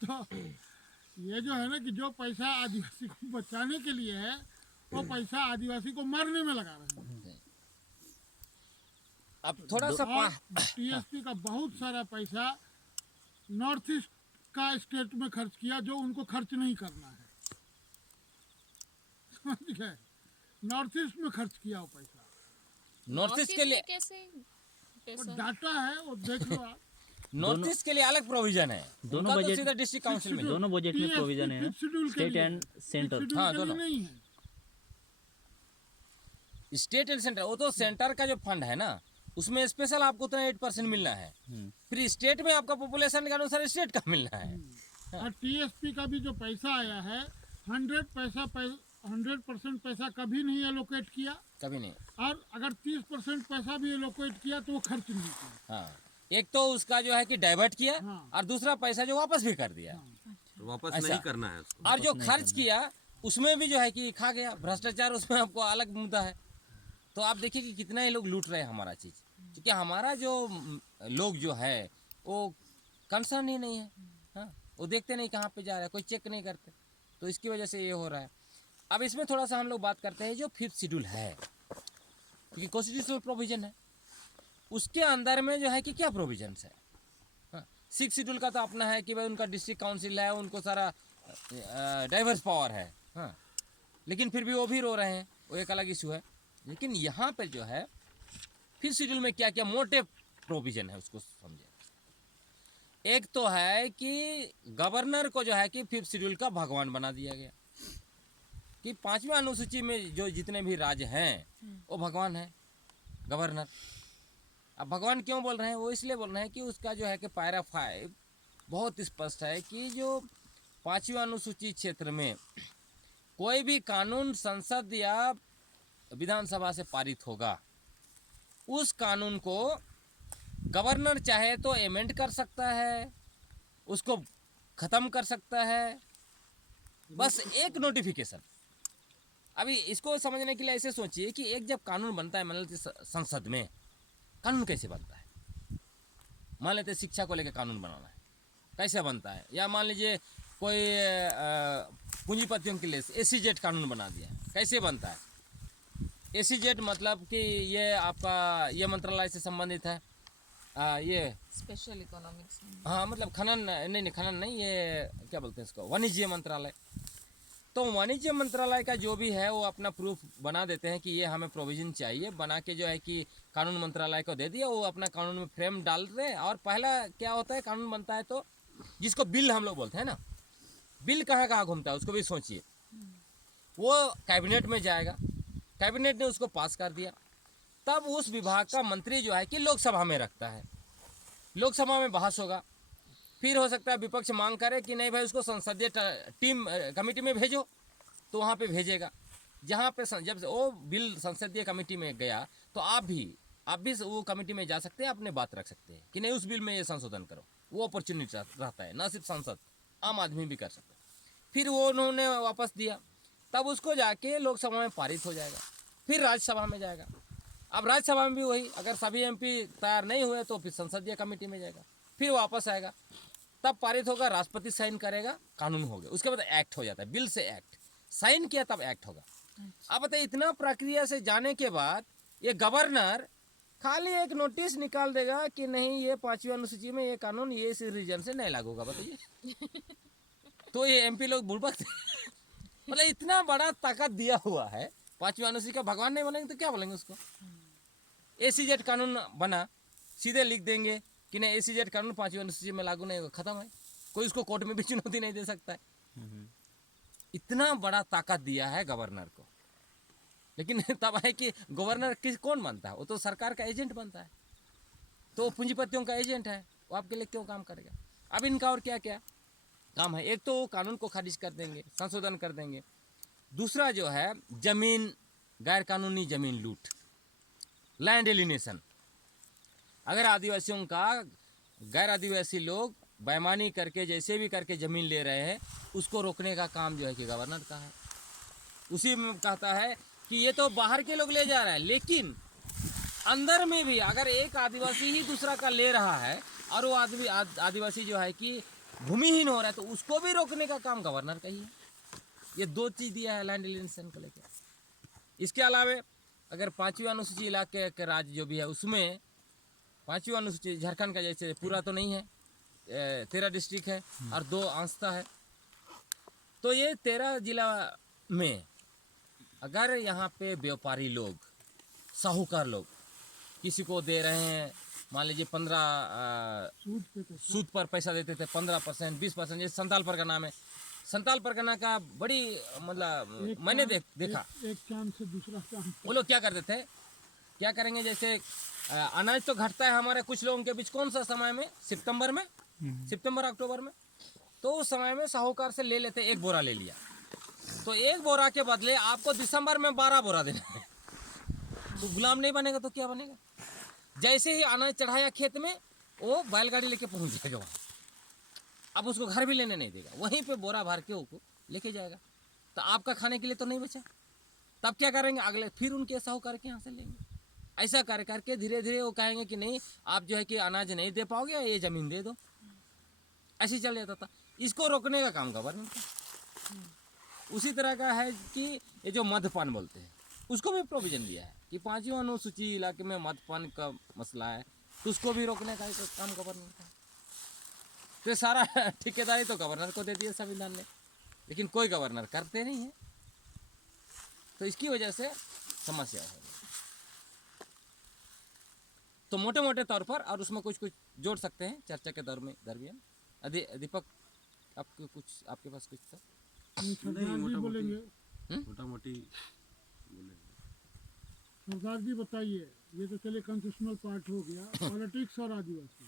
तो ये जो है ना कि जो पैसा आदिवासी को बचाने के लिए है, वो पैसा आदिवासी को मारने में लगा रहे हैं। अब थोड़ा सा टीएसपी का बहुत सारा पैसा नॉर्थ ईस्ट का स्टेट में खर्च किया, जो उनको खर्च नहीं करना है, समझ गए। नॉर्थ ईस्ट में खर्च किया वो पैसा, नॉर्थ ईस्ट के लिए कैसे वो डाटा है, वो देख लो आप। नॉर्थ ईस्ट के लिए अलग प्रोविजन है, दोनों उनका तो बजट- सीधा डिस्ट्रिक्ट काउंसिल में। दोनों बजट में प्रोविजन है, शेड्यूल के स्टेट लिए। And centre. शेड्यूल हाँ, के लिए दोनों। नहीं है। स्टेट एंड सेंटर, वो तो सेंटर का जो फंड है ना, उसमें स्पेशल आपको उतना 8% मिलना है, फिर स्टेट में आपका पॉपुलेशन के अनुसार स्टेट का मिलना है। और टीएसपी का भी जो पैसा आया है 100% पैसा कभी नहीं एलोकेट किया, कभी नहीं। और अगर 30% पैसा भी एलोकेट किया तो वो खर्च नहीं किया। हाँ, एक तो उसका जो है कि डाइवर्ट किया, हाँ। और दूसरा पैसा जो वापस भी कर दिया। तो वापस ऐसा। नहीं करना है उसको। और जो खर्च किया उसमें भी जो है कि खा गया, भ्रष्टाचार उसमें आपको अलग मुद्दा है। तो आप देखिए कि कितना ही लोग लूट रहे हैं हमारा चीज़, क्योंकि हमारा जो लोग जो है वो कंसर्न ही नहीं है। हाँ, वो देखते नहीं कहाँ पे जा रहा है, कोई चेक नहीं करते, तो इसकी वजह से ये हो रहा है। अब इसमें थोड़ा सा हम लोग बात करते हैं जो 5th शेड्यूल है, क्योंकि कॉन्स्टिट्यूशनल प्रोविजन है, उसके अंदर में जो है कि क्या प्रोविजंस है। हाँ, 6 शेड्यूल का तो अपना है कि भाई उनका डिस्ट्रिक्ट काउंसिल है, उनको सारा डाइवर्स पावर है। हाँ, लेकिन फिर भी वो भी रो रहे हैं, वो एक अलग इशू है। लेकिन यहाँ पर जो है 5th शेड्यूल में क्या क्या मोटे प्रोविजन है उसको समझे। एक तो है कि गवर्नर को जो है कि 5th शेड्यूल का भगवान बना दिया गया कि 5वीं अनुसूची में जो जितने भी राज्य हैं वो भगवान है, गवर्नर। अब भगवान क्यों बोल रहे हैं, वो इसलिए बोल रहे हैं कि उसका जो है कि पैरा 5 बहुत स्पष्ट है कि जो 5वीं अनुसूची क्षेत्र में कोई भी कानून संसद या विधानसभा से पारित होगा, उस कानून को गवर्नर चाहे तो एमेंड कर सकता है, उसको ख़त्म कर सकता है, बस एक नोटिफिकेशन। अभी इसको समझने के लिए ऐसे सोचिए कि एक जब कानून बनता है, मान लेते संसद में कानून कैसे बनता है, मान लेते शिक्षा को लेकर कानून बनाना है, कैसे बनता है, या मान लीजिए कोई पूंजीपतियों के लिए एसीजेड कानून बना दिया, कैसे बनता है। एसीजेड मतलब कि ये आपका ये मंत्रालय से संबंधित है, ये स्पेशल इकोनॉमिक्स। हाँ मतलब खनन नहीं, खनन नहीं, ये क्या बोलते हैं इसको, वाणिज्य मंत्रालय। तो वाणिज्य मंत्रालय का जो भी है वो अपना प्रूफ बना देते हैं कि ये हमें प्रोविज़न चाहिए, बना के जो है कि कानून मंत्रालय को दे दिया, वो अपना कानून में फ्रेम डाल रहे हैं। और पहला क्या होता है, कानून बनता है तो जिसको बिल हम लोग बोलते हैं ना, बिल कहाँ कहाँ घूमता है उसको भी सोचिए। वो कैबिनेट में जाएगा, कैबिनेट ने उसको पास कर दिया, तब उस विभाग का मंत्री जो है कि लोकसभा में रखता है, लोकसभा में बहस होगा, फिर हो सकता है विपक्ष मांग करे कि नहीं भाई उसको संसदीय टीम कमेटी में भेजो, तो वहाँ पे भेजेगा। जहाँ पे जब वो बिल संसदीय कमेटी में गया तो आप भी वो कमेटी में जा सकते हैं, अपने बात रख सकते हैं कि नहीं उस बिल में ये संशोधन करो, वो अपॉर्चुनिटी रहता है, ना सिर्फ सांसद, आम आदमी भी कर सकता है। फिर वो उन्होंने वापस दिया, तब उसको जाके लोकसभा में पारित हो जाएगा, फिर राज्यसभा में जाएगा। अब राज्यसभा में भी वही, अगर सभी एमपी तैयार नहीं हुए तो फिर संसदीय कमेटी में जाएगा, फिर वापस आएगा, तब पारित होगा, राष्ट्रपति साइन करेगा, कानून हो गया, उसके बाद एक्ट हो जाता है, बिल से एक्ट, साइन किया तब एक्ट होगा। अब बताइए इतना प्रक्रिया से जाने के बाद ये गवर्नर खाली एक नोटिस निकाल देगा कि नहीं ये 5वीं अनुसूची में ये कानून ये इस रीजन से नहीं लागू होगा, बताइए। तो ये एमपी लोग बुड़बक मतलब इतना बड़ा ताकत दिया हुआ है 5वीं अनुसूची का, भगवान नहीं बोलेंगे तो क्या बोलेंगे उसको। एसीजेड कानून बना, सीधे लिख देंगे कि नहीं एसीजेड कानून 5वीं अनुसूची में लागू नहीं होगा, खत्म है, कोई उसको कोर्ट में भी चुनौती नहीं दे सकता है। इतना बड़ा ताकत दिया है गवर्नर को। लेकिन तब है कि गवर्नर कौन बनता है, वो तो सरकार का एजेंट बनता है, तो पूंजीपतियों का एजेंट है, वो आपके लिए क्यों काम करेगा। अब इनका और क्या क्या काम है, एक तो वो कानून को खारिज कर देंगे, संशोधन कर देंगे। दूसरा जो है जमीन, गैर कानूनी जमीन लूट, लैंड एलिनेशन। अगर आदिवासियों का गैर आदिवासी लोग बेईमानी करके जैसे भी करके ज़मीन ले रहे हैं, उसको रोकने का काम जो है कि गवर्नर का है। उसी में कहता है कि ये तो बाहर के लोग ले जा रहे हैं, लेकिन अंदर में भी अगर एक आदिवासी ही दूसरा का ले रहा है और वो आदिवासी जो है कि भूमिहीन हो रहा है, तो उसको भी रोकने का काम गवर्नर का ही है। ये दो चीज़ दिया है लैंड एलिनेशन को लेकर। इसके अलावा अगर 5वीं अनुसूची इलाके के राज्य जो भी है उसमें 5वीं अनुसूची झारखंड का जैसे पूरा तो नहीं है, 13 डिस्ट्रिक्ट है और 2 आंसता है, तो ये 13 जिला में अगर यहाँ पे व्यापारी लोग, साहूकार लोग किसी को दे रहे हैं, मान लीजिए 15 सूद पर पैसा देते थे 15%, 20%, जैसे संताल परगना में, संताल परगना का बड़ी मतलब मैंने देखा एक चांद से दूसरा चांद। वो लोग क्या करते थे, क्या करेंगे, जैसे अनाज तो घटता है हमारे कुछ लोगों के बीच, कौन सा समय में, सितंबर में, सितंबर अक्टूबर में, तो उस समय में साहूकार से ले लेते, 1 बोरा ले लिया, तो 1 बोरा के बदले आपको दिसंबर में 12 बोरा देना है। तो गुलाम नहीं बनेगा तो क्या बनेगा। जैसे ही अनाज चढ़ाया खेत में, वो बैलगाड़ी लेके पहुंच जाएगा वहाँ, अब उसको घर भी लेने नहीं देगा, वहीं पे बोरा भर के वो लेके जाएगा, तो आपका खाने के लिए तो नहीं बचा। तब क्या करेंगे, अगले फिर उनके साहूकार के यहाँ से लेंगे। ऐसा कर करके धीरे धीरे वो कहेंगे कि नहीं आप जो है कि अनाज नहीं दे पाओगे, ये ज़मीन दे दो, ऐसे चल जाता था। इसको रोकने का काम गवर्नमेंट का। उसी तरह का है कि ये जो मद्यपान बोलते हैं, उसको भी प्रोविज़न दिया है कि 5वीं अनुसूची इलाके में मद्यपान का मसला है, तो उसको भी रोकने का एक काम गवर्नर का। तो ये सारा ठेकेदारी तो गवर्नर को दे दिया संविधान ने, लेकिन कोई गवर्नर करते नहीं है, तो इसकी वजह से समस्या है। तो मोटे मोटे तौर पर, और उसमें कुछ कुछ जोड़ सकते हैं चर्चा के दरमियान। दीपक, आपके पास कुछ था? सरदार जी बोलेंगे। मोटा मोटी सरदार जी बताइए, ये तो चले कॉन्स्टिट्यूशनल पार्ट हो गया, पॉलिटिक्स और आदिवासी।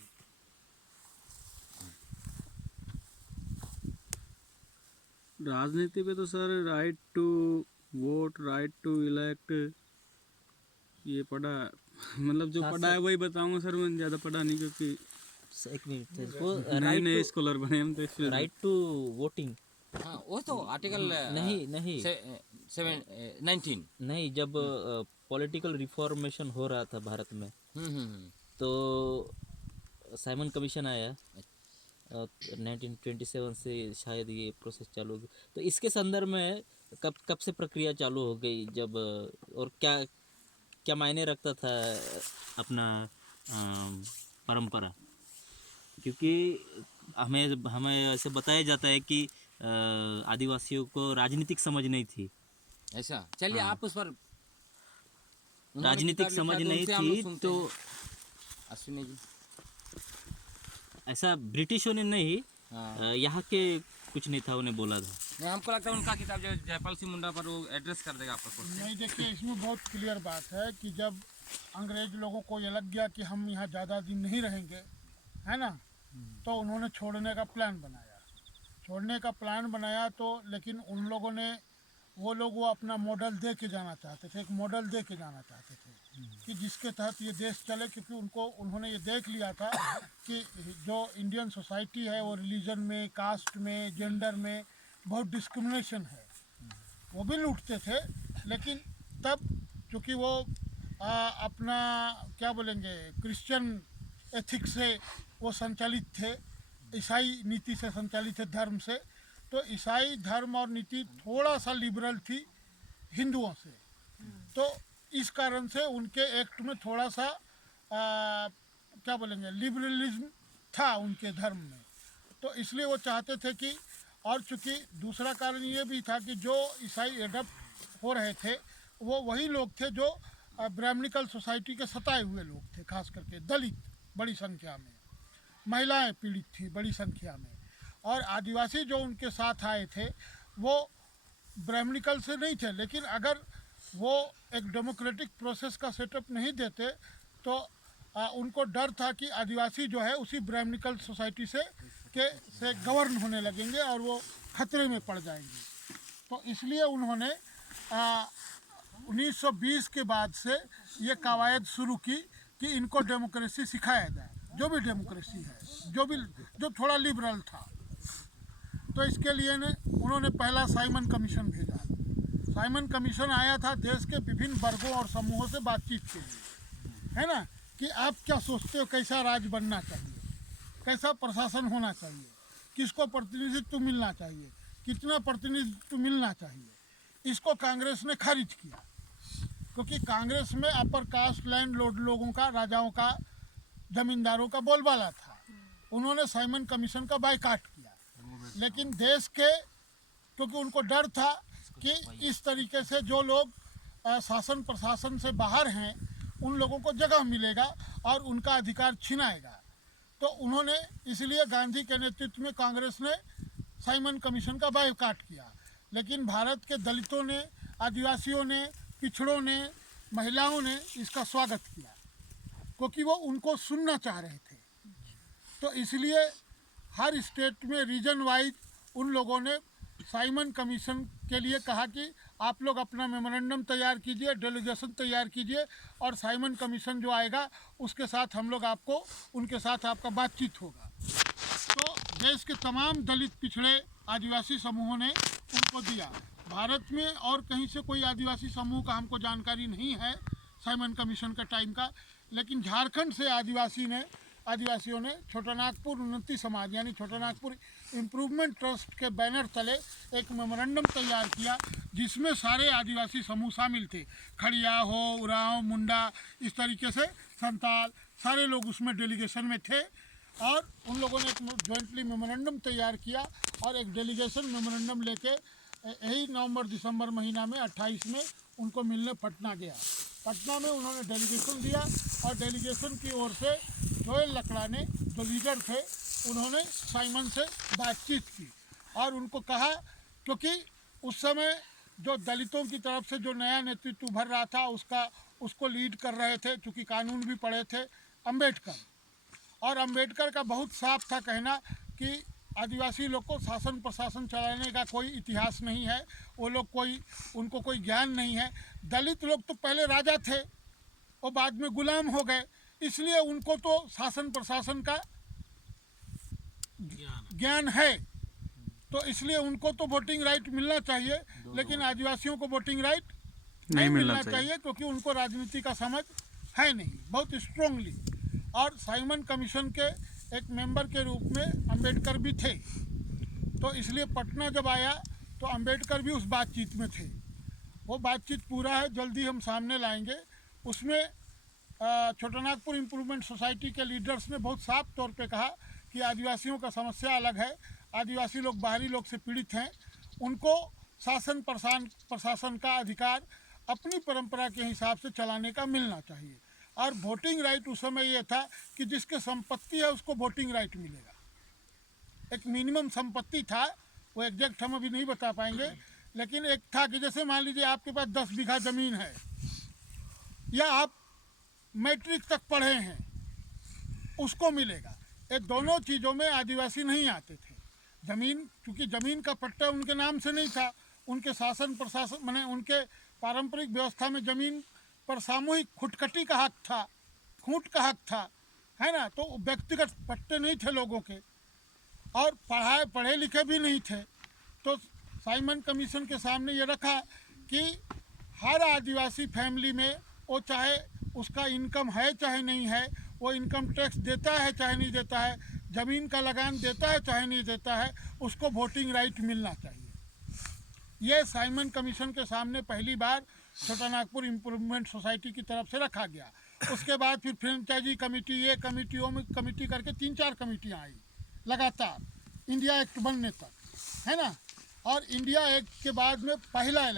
राजनीति पे तो sir right to vote, right to elect, ये पढ़ा, मतलब जो पढ़ा है वही बताऊंगा सर, मैं ज़्यादा पढ़ा नहीं, क्योंकि एक मिनट, नए नए स्कॉलर बने हम तो इसमें। राइट टू वोटिंग हाँ, वो तो आर्टिकल नहीं 19। नहीं, जब पॉलिटिकल रिफॉर्मेशन हो रहा था भारत में, तो साइमन कमीशन आया 1927 से शायद ये प्रोसेस चालू हो गई। तो इसके संदर्भ में कब से प्रक्रिया चालू हो गई, जब और क्या क्या मायने रखता था अपना परंपरा? क्योंकि हमें ऐसे बताया जाता है कि आदिवासियों को राजनीतिक समझ नहीं थी। ऐसा, चलिए आप उस पर राजनीतिक समझ नहीं थी, तो अश्विनी जी ऐसा ब्रिटिशों ने नहीं, हाँ। यहाँ के कुछ नहीं था, उन्हें बोला था। नहीं, हमको लगता है उनका किताब जो जयपाल सिंह मुंडा पर वो एड्रेस कर देगा आपको। नहीं, देखिए इसमें बहुत क्लियर बात है कि जब अंग्रेज लोगों को ये लग गया कि हम यहाँ ज़्यादा दिन नहीं रहेंगे, है ना, तो उन्होंने छोड़ने का प्लान बनाया। तो लेकिन उन लोगों ने वो अपना मॉडल दे के जाना चाहते थे, एक मॉडल दे के जाना चाहते थे कि जिसके तहत ये देश चले, क्योंकि उन्होंने ये देख लिया था कि जो इंडियन सोसाइटी है वो रिलीजन में, कास्ट में, जेंडर में बहुत डिस्क्रिमिनेशन है। वो भी लूटते थे, लेकिन तब चूँकि वो अपना क्या बोलेंगे क्रिश्चियन एथिक्स से वो संचालित थे, ईसाई नीति से संचालित थे, धर्म से। तो ईसाई धर्म और नीति थोड़ा सा लिबरल थी हिंदुओं से, तो इस कारण से उनके एक्ट में थोड़ा सा क्या बोलेंगे लिबरलिज्म था उनके धर्म में। तो इसलिए वो चाहते थे कि, और चूँकि दूसरा कारण ये भी था कि जो ईसाई एडप्ट हो रहे थे वो वही लोग थे जो ब्राह्मणिकल सोसाइटी के सताए हुए लोग थे, खास करके दलित बड़ी संख्या में, महिलाएं पीड़ित थी बड़ी संख्या में, और आदिवासी जो उनके साथ आए थे वो ब्राह्मणिकल से नहीं थे। लेकिन अगर वो एक डेमोक्रेटिक प्रोसेस का सेटअप नहीं देते तो उनको डर था कि आदिवासी जो है उसी ब्राह्मणिकल सोसाइटी से गवर्न होने लगेंगे और वो खतरे में पड़ जाएंगे। तो इसलिए उन्होंने 1920 के बाद से ये कवायद शुरू की कि इनको डेमोक्रेसी सिखाया जाए, जो भी डेमोक्रेसी है, जो थोड़ा लिबरल था। तो इसके लिए उन्होंने पहला साइमन कमीशन भेजा। साइमन कमीशन आया था देश के विभिन्न वर्गों और समूहों से बातचीत के लिए, है ना, कि आप क्या सोचते हो, कैसा राज बनना चाहिए, कैसा प्रशासन होना चाहिए, किसको प्रतिनिधित्व मिलना चाहिए, कितना प्रतिनिधित्व मिलना चाहिए। इसको कांग्रेस ने खारिज किया, क्योंकि कांग्रेस में अपर कास्ट लैंड लॉर्ड लोगों का, राजाओं का, जमींदारों का बोलबाला था। उन्होंने साइमन कमीशन का बायकॉट किया। लेकिन देश के, क्योंकि उनको डर था कि इस तरीके से जो लोग शासन प्रशासन से बाहर हैं उन लोगों को जगह मिलेगा और उनका अधिकार छिनाएगा, तो उन्होंने इसलिए गांधी के नेतृत्व में कांग्रेस ने साइमन कमीशन का बायकॉट किया। लेकिन भारत के दलितों ने, आदिवासियों ने, पिछड़ों ने, महिलाओं ने इसका स्वागत किया, क्योंकि वो उनको सुनना चाह रहे थे। तो इसलिए हर स्टेट में रीजन वाइज उन लोगों ने साइमन कमीशन के लिए कहा कि आप लोग अपना मेमोरेंडम तैयार कीजिए, डेलीगेशन तैयार कीजिए, और साइमन कमीशन जो आएगा उसके साथ हम लोग उनके साथ आपका बातचीत होगा। तो देश के तमाम दलित, पिछड़े, आदिवासी समूहों ने उनको दिया। भारत में और कहीं से कोई आदिवासी समूह का हमको जानकारी नहीं है साइमन कमीशन का टाइम का, लेकिन झारखंड से आदिवासियों ने छोटा नागपुर उन्नति समाज, यानी छोटा नागपुर इम्प्रूवमेंट ट्रस्ट के बैनर तले एक मेमोरेंडम तैयार किया जिसमें सारे आदिवासी समूह शामिल थे। खड़िया हो, उरांव, मुंडा, इस तरीके से संताल, सारे लोग उसमें डेलीगेशन में थे और उन लोगों ने एक जॉइंटली मेमोरेंडम तैयार किया और एक डेलीगेशन मेमोरेंडम लेके यही नवंबर दिसंबर महीना में 28 में उनको मिलने पटना गया। पटना में उन्होंने डेलीगेशन दिया और डेलीगेशन की ओर से जोएल लकड़ा ने, जो लीडर थे, उन्होंने साइमन से बातचीत की और उनको कहा, क्योंकि उस समय जो दलितों की तरफ से जो नया नेतृत्व उभर रहा था उसको लीड कर रहे थे, चूँकि कानून भी पढ़े थे, अम्बेडकर। और अम्बेडकर का बहुत साफ था कहना कि आदिवासी लोग को शासन प्रशासन चलाने का कोई इतिहास नहीं है, वो लोग उनको कोई ज्ञान नहीं है। दलित लोग तो पहले राजा थे, वो बाद में गुलाम हो गए, इसलिए उनको तो शासन प्रशासन का ज्ञान है, तो इसलिए उनको तो वोटिंग राइट मिलना चाहिए, लेकिन आदिवासियों को वोटिंग राइट नहीं मिलना चाहिए क्योंकि उनको राजनीति का समझ है नहीं बहुत स्ट्रांगली। और साइमन कमीशन के एक मेंबर के रूप में अंबेडकर भी थे, तो इसलिए पटना जब आया तो अंबेडकर भी उस बातचीत में थे। वो बातचीत पूरा है, जल्दी हम सामने लाएंगे। उसमें छोटानागपुर इम्प्रूवमेंट सोसाइटी के लीडर्स ने बहुत साफ तौर पे कहा कि आदिवासियों का समस्या अलग है, आदिवासी लोग बाहरी लोग से पीड़ित हैं, उनको शासन प्रशासन का अधिकार अपनी परंपरा के हिसाब से चलाने का मिलना चाहिए। और वोटिंग राइट उस समय ये था कि जिसके संपत्ति है उसको वोटिंग राइट मिलेगा। एक मिनिमम संपत्ति था, वो एग्जैक्ट हम अभी नहीं बता पाएंगे, लेकिन एक था कि जैसे मान लीजिए आपके पास 10 बीघा ज़मीन है या आप मैट्रिक तक पढ़े हैं, उसको मिलेगा। ये दोनों चीज़ों में आदिवासी नहीं आते थे। ज़मीन, चूँकि ज़मीन का पट्टा उनके नाम से नहीं था, उनके शासन प्रशासन माने उनके पारंपरिक व्यवस्था में ज़मीन पर सामूहिक खुटकटी का हक था, खूंट का हक था, है ना, तो व्यक्तिगत पट्टे नहीं थे लोगों के, और पढ़े लिखे भी नहीं थे। तो साइमन कमीशन के सामने ये रखा कि हर आदिवासी फैमिली में, वो चाहे उसका इनकम है चाहे नहीं है, वो इनकम टैक्स देता है चाहे नहीं देता है, ज़मीन का लगान देता है चाहे नहीं देता है, उसको वोटिंग राइट मिलना चाहिए। ये साइमन कमीशन के सामने पहली बार छोटानागपुर इम्प्रूवमेंट सोसाइटी की तरफ से रखा गया। उसके बाद फिर फ्रेंचाइजी कमेटी, ये कमेटियों में कमेटी करके 3-4 कमेटियाँ आई लगातार इंडिया एक्ट बनने तक, है ना। और इंडिया एक्ट के बाद में पहला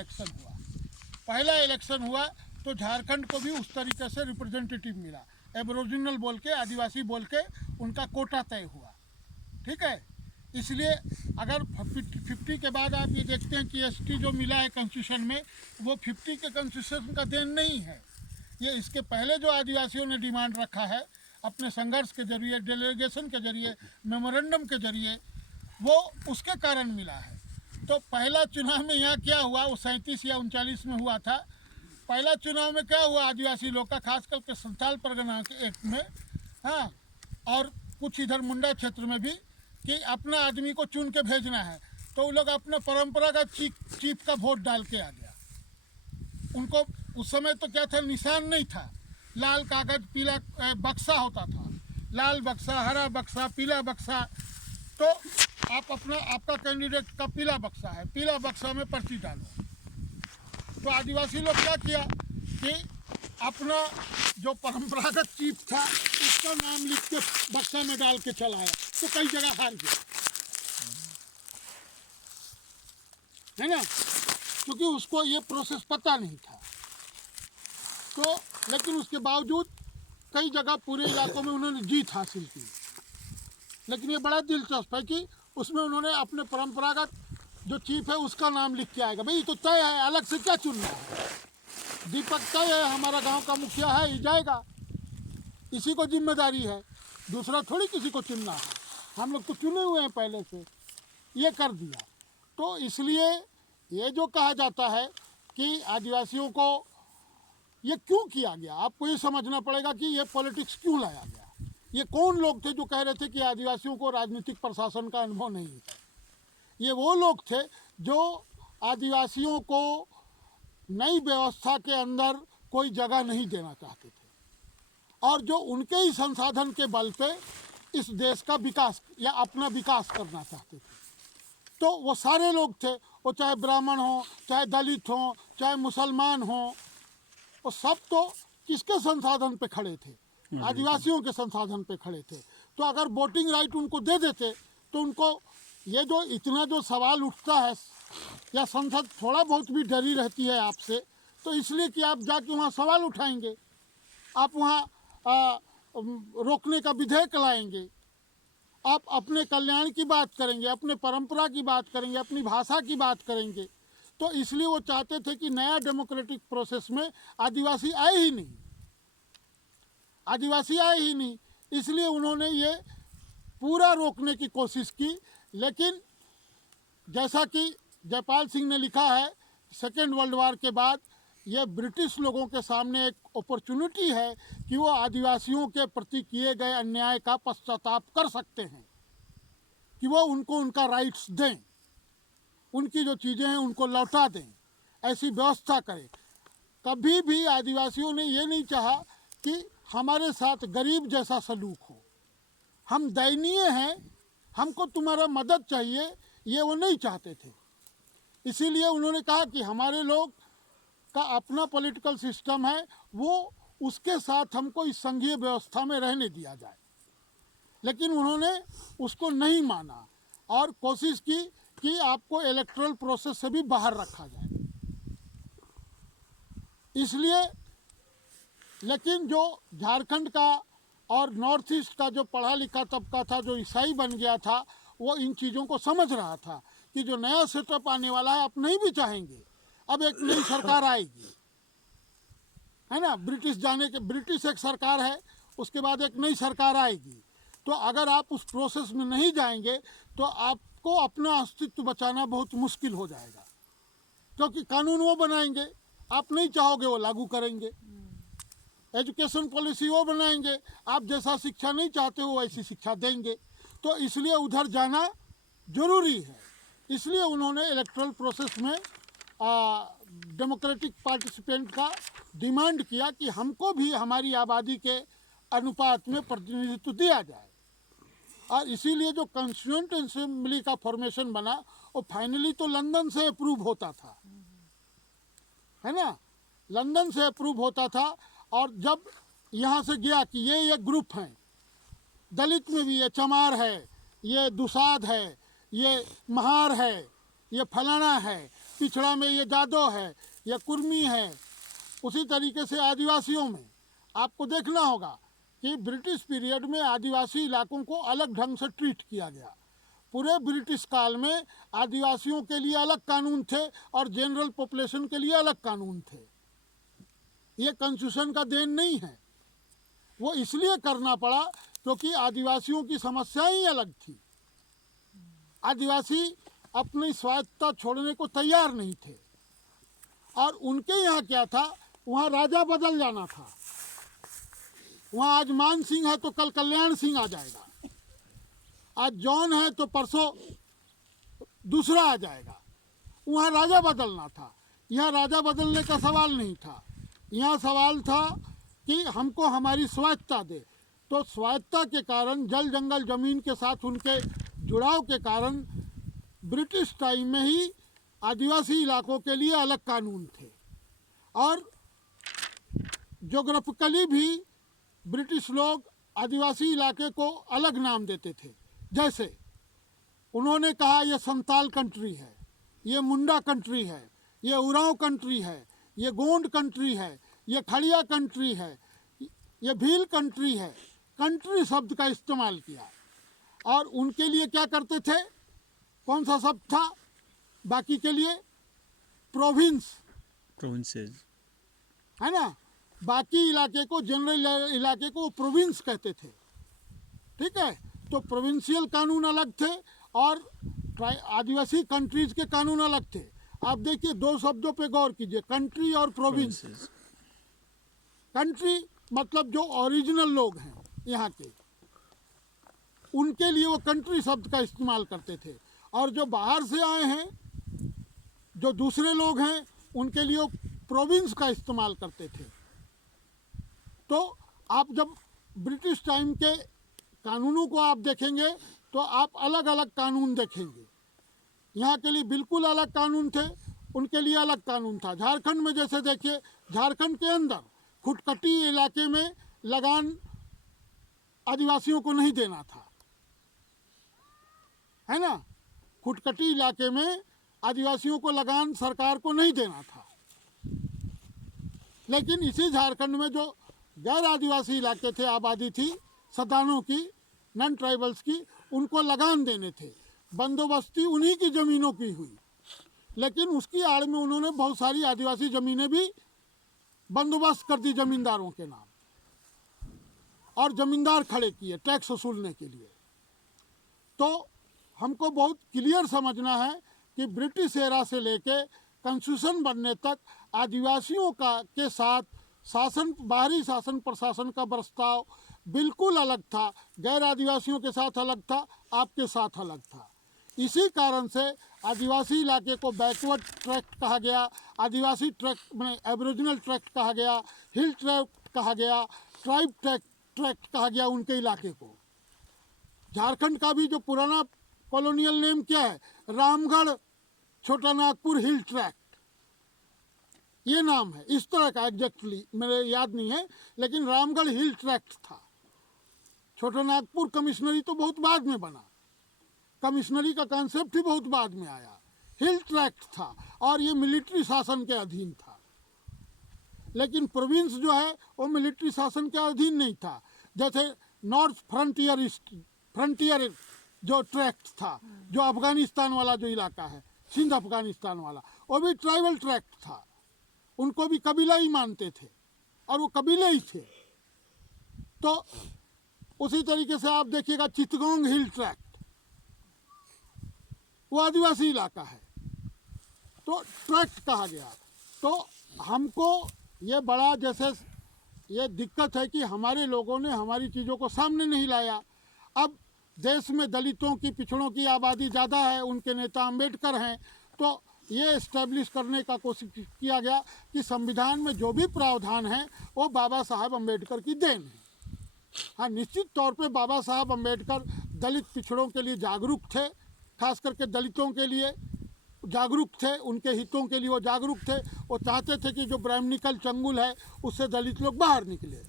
इलेक्शन हुआ तो झारखंड को भी उस तरीके से रिप्रेजेंटेटिव मिला, एबोरिजिनल बोल के, आदिवासी बोल के उनका कोटा तय हुआ, ठीक है। इसलिए अगर 50 के बाद आप ये देखते हैं कि एसटी जो मिला है कॉन्स्टिट्यूशन में, वो 50 के कॉन्स्टिट्यूशन का देन नहीं है, ये इसके पहले जो आदिवासियों ने डिमांड रखा है अपने संघर्ष के जरिए, डेलीगेशन के जरिए, मेमोरेंडम के जरिए, वो उसके कारण मिला है। तो पहला चुनाव में यहाँ क्या हुआ, वो 37 या 39 में हुआ था। पहला चुनाव में क्या हुआ आदिवासी लोग का, खास करके संथाल परगना के एक्ट में, हाँ, और कुछ इधर मुंडा क्षेत्र में भी, कि अपना आदमी को चुन के भेजना है, तो वो लोग अपना परंपरागत चीफ का वोट डाल के आ गया। उनको उस समय तो क्या था, निशान नहीं था, लाल कागज पीला बक्सा होता था, लाल बक्सा, हरा बक्सा, पीला बक्सा। तो आप आपका कैंडिडेट का पीला बक्सा है, पीला बक्सा में पर्ची डालो। तो आदिवासी लोग क्या किया कि अपना जो परंपरागत चीफ था उसका नाम लिख के बक्सा में डाल के चलाया, तो कई जगह हार गया, है ना, क्योंकि उसको ये प्रोसेस पता नहीं था। तो लेकिन उसके बावजूद कई जगह पूरे इलाकों में उन्होंने जीत हासिल की। लेकिन ये बड़ा दिलचस्प है कि उसमें उन्होंने अपने परंपरागत जो चीफ है उसका नाम लिख के आएगा। भाई तो तय है, अलग से क्या चुनना है, दीपक तय है, हमारा गांव का मुखिया है, ही जाएगा, इसी को जिम्मेदारी है, दूसरा थोड़ी किसी को चुनना है, हम लोग तो चुने हुए हैं पहले से, ये कर दिया। तो इसलिए ये जो कहा जाता है कि आदिवासियों को ये क्यों किया गया, आपको ये समझना पड़ेगा कि ये पॉलिटिक्स क्यों लाया गया। ये कौन लोग थे जो कह रहे थे कि आदिवासियों को राजनीतिक प्रशासन का अनुभव नहीं है। ये वो लोग थे जो आदिवासियों को नई व्यवस्था के अंदर कोई जगह नहीं देना चाहते थे, और जो उनके ही संसाधन के बल पे इस देश का विकास या अपना विकास करना चाहते थे। तो वो सारे लोग थे, वो चाहे ब्राह्मण हो, चाहे दलित हो, चाहे मुसलमान हो, वो सब तो किसके संसाधन पे खड़े थे? आदिवासियों के संसाधन पे खड़े थे। तो अगर वोटिंग राइट उनको दे देते तो उनको ये जो इतना जो सवाल उठता है या संसद थोड़ा बहुत भी डरी रहती है आपसे, तो इसलिए कि आप जाके वहाँ सवाल उठाएंगे, आप वहाँ रोकने का विधेयक लाएंगे, आप अपने कल्याण की बात करेंगे, अपने परंपरा की बात करेंगे, अपनी भाषा की बात करेंगे। तो इसलिए वो चाहते थे कि नया डेमोक्रेटिक प्रोसेस में आदिवासी आए ही नहीं, आदिवासी आए ही नहीं। इसलिए उन्होंने ये पूरा रोकने की कोशिश की। लेकिन जैसा कि जयपाल सिंह ने लिखा है, सेकेंड वर्ल्ड वार के बाद ये ब्रिटिश लोगों के सामने एक अपॉर्चुनिटी है कि वो आदिवासियों के प्रति किए गए अन्याय का पश्चाताप कर सकते हैं, कि वो उनको उनका राइट्स दें, उनकी जो चीज़ें हैं उनको लौटा दें, ऐसी व्यवस्था करें। कभी भी आदिवासियों ने ये नहीं चाहा कि हमारे साथ गरीब जैसा सलूक हो, हम दयनीय हैं, हमको तुम्हारा मदद चाहिए, ये वो नहीं चाहते थे। इसीलिए उन्होंने कहा कि हमारे लोग का अपना पॉलिटिकल सिस्टम है, वो उसके साथ हमको इस संघीय व्यवस्था में रहने दिया जाए। लेकिन उन्होंने उसको नहीं माना और कोशिश की कि आपको इलेक्टोरल प्रोसेस से भी बाहर रखा जाए। इसलिए लेकिन जो झारखंड का और नॉर्थ ईस्ट का जो पढ़ा लिखा तबका था, जो ईसाई बन गया था, वो इन चीज़ों को समझ रहा था कि जो नया सेटअप आने वाला है, आप नहीं भी चाहेंगे, अब एक नई सरकार आएगी, है ना। ब्रिटिश एक सरकार है, उसके बाद एक नई सरकार आएगी। तो अगर आप उस प्रोसेस में नहीं जाएंगे तो आपको अपना अस्तित्व बचाना बहुत मुश्किल हो जाएगा, क्योंकि कानून वो बनाएंगे, आप नहीं चाहोगे वो लागू करेंगे। एजुकेशन पॉलिसी वो बनाएंगे, आप जैसा शिक्षा नहीं चाहते हो वैसी शिक्षा देंगे। तो इसलिए उधर जाना जरूरी है। इसलिए उन्होंने इलेक्टोरल प्रोसेस में डेमोक्रेटिक पार्टिसिपेंट का डिमांड किया कि हमको भी हमारी आबादी के अनुपात में प्रतिनिधित्व दिया जाए। और इसीलिए जो कॉन्स्टिट्यूएंट असेंबली का फॉर्मेशन बना, वो फाइनली तो लंदन से अप्रूव होता था, है ना, लंदन से अप्रूव होता था। और जब यहाँ से गया कि ये ग्रुप हैं, दलित में भी ये चमार है, ये दुसाध है, ये महार है, ये फलाना है, पिछड़ा में ये जादव है, ये कुर्मी है। उसी तरीके से आदिवासियों में आपको देखना होगा कि ब्रिटिश पीरियड में आदिवासी इलाकों को अलग ढंग से ट्रीट किया गया। पूरे ब्रिटिश काल में आदिवासियों के लिए अलग कानून थे और जनरल पॉपुलेशन के लिए अलग कानून थे। ये कॉन्स्टिट्यूशन का देन नहीं है, वो इसलिए करना पड़ा क्योंकि आदिवासियों की समस्याएं ही अलग थी। आदिवासी अपनी स्वायत्तता छोड़ने को तैयार नहीं थे। और उनके यहाँ क्या था, वहाँ राजा बदल जाना था। वहाँ आज मान सिंह है तो कल कल्याण सिंह आ जाएगा, आज जॉन है तो परसों दूसरा आ जाएगा। वहाँ राजा बदलना था, यहाँ राजा बदलने का सवाल नहीं था। यहाँ सवाल था कि हमको हमारी स्वायत्तता दे। तो स्वायत्तता के कारण, जल जंगल ज़मीन के साथ उनके जुड़ाव के कारण ब्रिटिश टाइम में ही आदिवासी इलाकों के लिए अलग कानून थे। और जोग्राफिकली भी ब्रिटिश लोग आदिवासी इलाके को अलग नाम देते थे। जैसे उन्होंने कहा ये संताल कंट्री है, ये मुंडा कंट्री है, ये उरांव कंट्री है, ये गोंड कंट्री है, ये खड़िया कंट्री है, ये भील कंट्री है। कंट्री शब्द का इस्तेमाल किया। और उनके लिए क्या करते थे, कौन सा शब्द था बाकी के लिए? प्रोविंसेस, है ना। बाकी इलाके को, जनरल इलाके को प्रोविंस कहते थे, ठीक है। तो प्रोविंशियल कानून अलग थे और आदिवासी कंट्रीज के कानून अलग थे। आप देखिए, दो शब्दों पे गौर कीजिए, कंट्री और प्रोविंस। कंट्री मतलब जो ओरिजिनल लोग हैं यहाँ के, उनके लिए वो कंट्री शब्द का इस्तेमाल करते थे। और जो बाहर से आए हैं, जो दूसरे लोग हैं, उनके लिए वो प्रोविंस का इस्तेमाल करते थे। तो आप जब ब्रिटिश टाइम के कानूनों को आप देखेंगे तो आप अलग अलग कानून देखेंगे। यहाँ के लिए बिल्कुल अलग कानून थे, उनके लिए अलग कानून था। झारखंड में जैसे देखिए, झारखंड के अंदर खुटकटी इलाके में लगान आदिवासियों को नहीं देना था, है ना। खुटकटी इलाके में आदिवासियों को लगान सरकार को नहीं देना था। लेकिन इसी झारखंड में जो गैर आदिवासी इलाके थे, आबादी थी सदानों की, नॉन ट्राइबल्स की, उनको लगान देने थे। बंदोबस्ती उन्हीं की ज़मीनों की हुई, लेकिन उसकी आड़ में उन्होंने बहुत सारी आदिवासी ज़मीनें भी बंदोबस्त कर दी ज़मींदारों के नाम, और ज़मींदार खड़े किए टैक्स वसूलने के लिए। तो हमको बहुत क्लियर समझना है कि ब्रिटिश एरा से लेके कॉन्स्टिट्यूशन बनने तक आदिवासियों के साथ शासन, बाहरी शासन प्रशासन का बर्ताव बिल्कुल अलग था। गैर आदिवासियों के साथ अलग था, आपके साथ अलग था। इसी कारण से आदिवासी इलाके को बैकवर्ड ट्रैक्ट कहा गया, आदिवासी ट्रैक्ट में एबोरिजिनल ट्रैक्ट कहा गया, हिल ट्रैक्ट कहा गया, ट्राइब ट्रैक्ट कहा गया उनके इलाके को। झारखंड का भी जो पुराना कॉलोनियल नेम क्या है, रामगढ़ छोटा नागपुर हिल ट्रैक्ट, ये नाम है। इस तरह का एग्जैक्टली मेरे याद नहीं है, लेकिन रामगढ़ हिल ट्रैक्ट था। छोटा नागपुर कमिश्नरी तो बहुत बाद में बना, कमिश्नरी का कॉन्सेप्ट ही बहुत बाद में आया। हिल ट्रैक्ट था और ये मिलिट्री शासन के अधीन था। लेकिन प्रोविंस जो है वो मिलिट्री शासन के अधीन नहीं था। जैसे नॉर्थ फ्रंटियर जो ट्रैक्ट था, जो अफगानिस्तान वाला जो इलाका है, सिंध अफगानिस्तान वाला, वो भी ट्राइबल ट्रैक्ट था। उनको भी कबीला ही मानते थे और वो कबीले ही थे। तो उसी तरीके से आप देखिएगा चितगोंग हिल ट्रैक्ट, वो आदिवासी इलाका है, तो ट्रैक्ट कहा गया। तो हमको ये बड़ा जैसे ये दिक्कत है कि हमारे लोगों ने हमारी चीज़ों को सामने नहीं लाया। अब देश में दलितों की, पिछड़ों की आबादी ज़्यादा है, उनके नेता अम्बेडकर हैं, तो ये इस्टेब्लिश करने का कोशिश किया गया कि संविधान में जो भी प्रावधान है वो बाबा साहब अम्बेडकर की देन है। हाँ, निश्चित तौर पे बाबा साहब अम्बेडकर दलित पिछड़ों के लिए जागरूक थे, खास करके दलितों के लिए जागरूक थे, उनके हितों के लिए वो जागरूक थे। वो चाहते थे कि जो ब्राह्मणिकल चंगुल है उससे दलित लोग बाहर निकले।